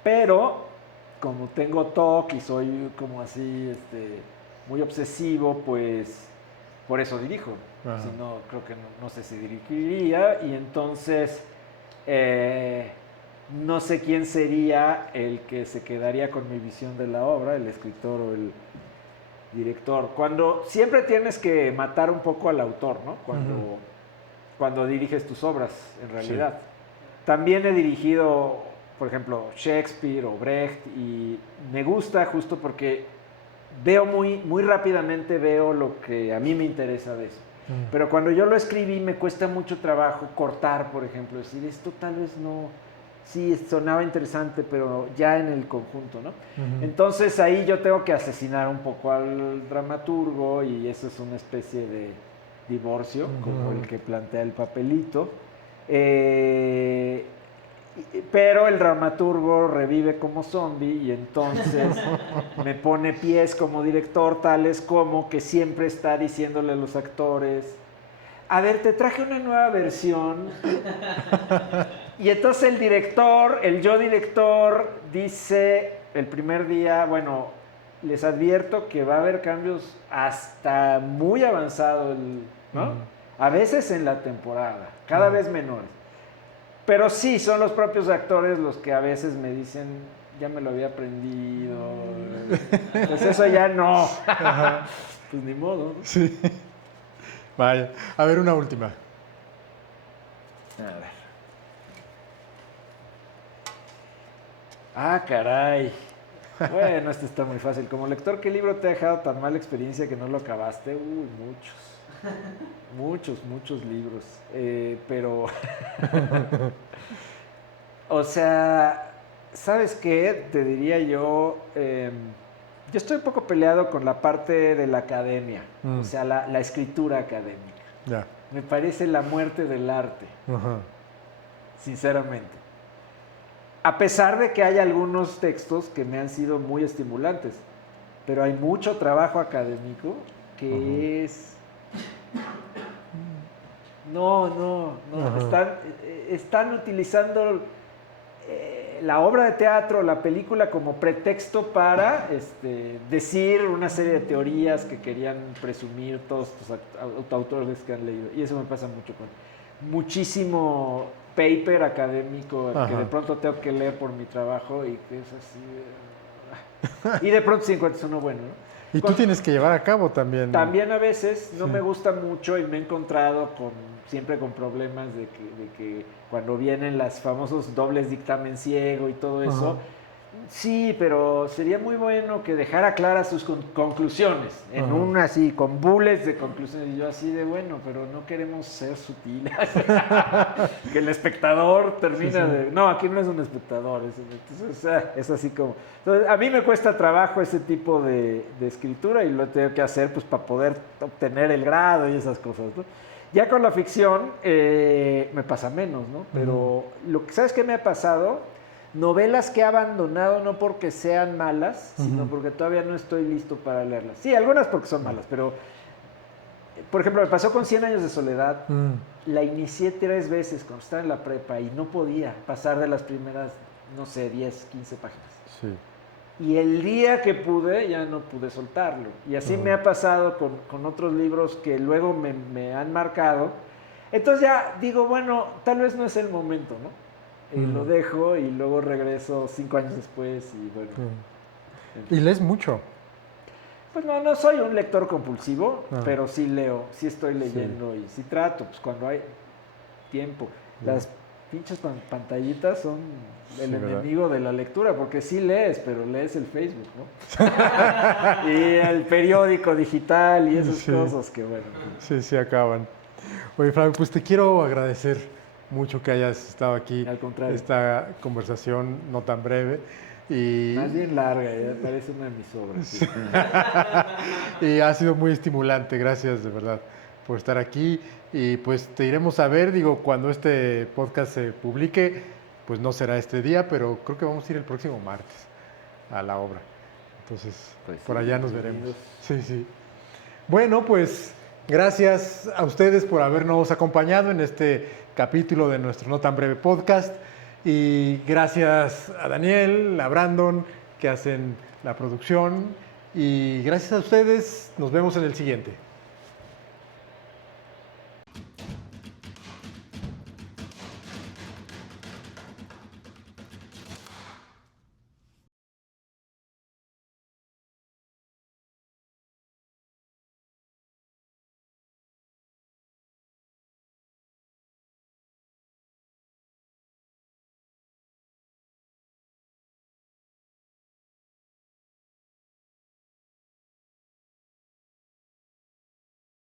Pero como tengo TOC y soy como así, muy obsesivo, pues por eso dirijo. Ajá. Si no, creo que no sé si dirigiría. Y entonces no sé quién sería el que se quedaría con mi visión de la obra, el escritor o el director. Siempre tienes que matar un poco al autor, ¿no? Cuando diriges tus obras, en realidad. Sí. También he dirigido, por ejemplo, Shakespeare o Brecht, y me gusta justo porque veo muy rápidamente veo lo que a mí me interesa de eso. Pero cuando yo lo escribí me cuesta mucho trabajo cortar, por ejemplo, decir esto tal vez no, sí sonaba interesante, pero ya en el conjunto, ¿no? Entonces ahí yo tengo que asesinar un poco al dramaturgo y eso es una especie de divorcio, como el que plantea el papelito. Pero el dramaturgo revive como zombie y entonces me pone pies como director, tales como que siempre está diciéndole a los actores, a ver, te traje una nueva versión. Y entonces el yo director, dice el primer día, bueno, les advierto que va a haber cambios hasta muy avanzado, ¿no? A veces en la temporada, cada vez menores. Pero sí, son los propios actores los que a veces me dicen, ya me lo había aprendido. Pues eso ya no. Pues ni modo, ¿no? Sí. Vaya. A ver, una última. A ver. Caray. Bueno, este está muy fácil. Como lector, ¿qué libro te ha dejado tan mala experiencia que no lo acabaste? Muchos libros. Pero, o sea, ¿sabes qué? Te diría yo, yo estoy un poco peleado con la parte de la academia, o sea, la escritura académica. Ya. Me parece la muerte del arte, sinceramente. A pesar de que hay algunos textos que me han sido muy estimulantes, pero hay mucho trabajo académico que es... No. Están utilizando la obra de teatro, la película como pretexto para decir una serie de teorías que querían presumir todos los autores que han leído. Y eso me pasa mucho con muchísimo paper académico que de pronto tengo que leer por mi trabajo y que es así. Y de pronto sí encuentras uno bueno, ¿no? Y tú tienes que llevar a cabo también. También a veces no me gusta mucho y me he encontrado siempre con problemas de que cuando vienen los famosos dobles dictamen ciego y todo eso, sí, pero sería muy bueno que dejara claras sus conclusiones, en una así, con bullets de conclusiones, y yo así de bueno, pero no queremos ser sutiles, que el espectador termina de... No, aquí no es un espectador, entonces, es así como... Entonces, a mí me cuesta trabajo ese tipo de escritura y lo tengo que hacer pues para poder obtener el grado y esas cosas, ¿no? Ya con la ficción me pasa menos, ¿no? Pero ¿sabes qué me ha pasado? Novelas que he abandonado no porque sean malas, sino porque todavía no estoy listo para leerlas. Sí, algunas porque son malas, pero por ejemplo, me pasó con 100 años de soledad. La inicié 3 veces cuando estaba en la prepa y no podía pasar de las primeras, no sé, 10, 15 páginas. Sí. Y el día que pude, ya no pude soltarlo. Y así me ha pasado con otros libros que luego me han marcado. Entonces ya digo, bueno, tal vez no es el momento, ¿no? Lo dejo y luego regreso 5 años después y bueno. ¿Y lees mucho? Pues no soy un lector compulsivo, pero sí leo, sí estoy leyendo y sí trato, pues cuando hay tiempo. Las pinches pantallitas son el enemigo de la lectura, porque sí lees, pero lees el Facebook, ¿no? Y el periódico digital y esas cosas que bueno. Sí, acaban. Oye, Flavio, pues te quiero agradecer mucho que hayas estado aquí. Al contrario. Esta conversación no tan breve. Más bien larga, parece una de mis obras. Sí. Y ha sido muy estimulante, gracias de verdad por estar aquí. Y pues te iremos a ver, digo, cuando este podcast se publique, pues no será este día, pero creo que vamos a ir el próximo martes a la obra. Entonces, pues por allá nos veremos. Sí. Bueno, pues gracias a ustedes por habernos acompañado en este capítulo de nuestro No Tan Breve Podcast. Y gracias a Daniel, a Brandon, que hacen la producción. Y gracias a ustedes, nos vemos en el siguiente.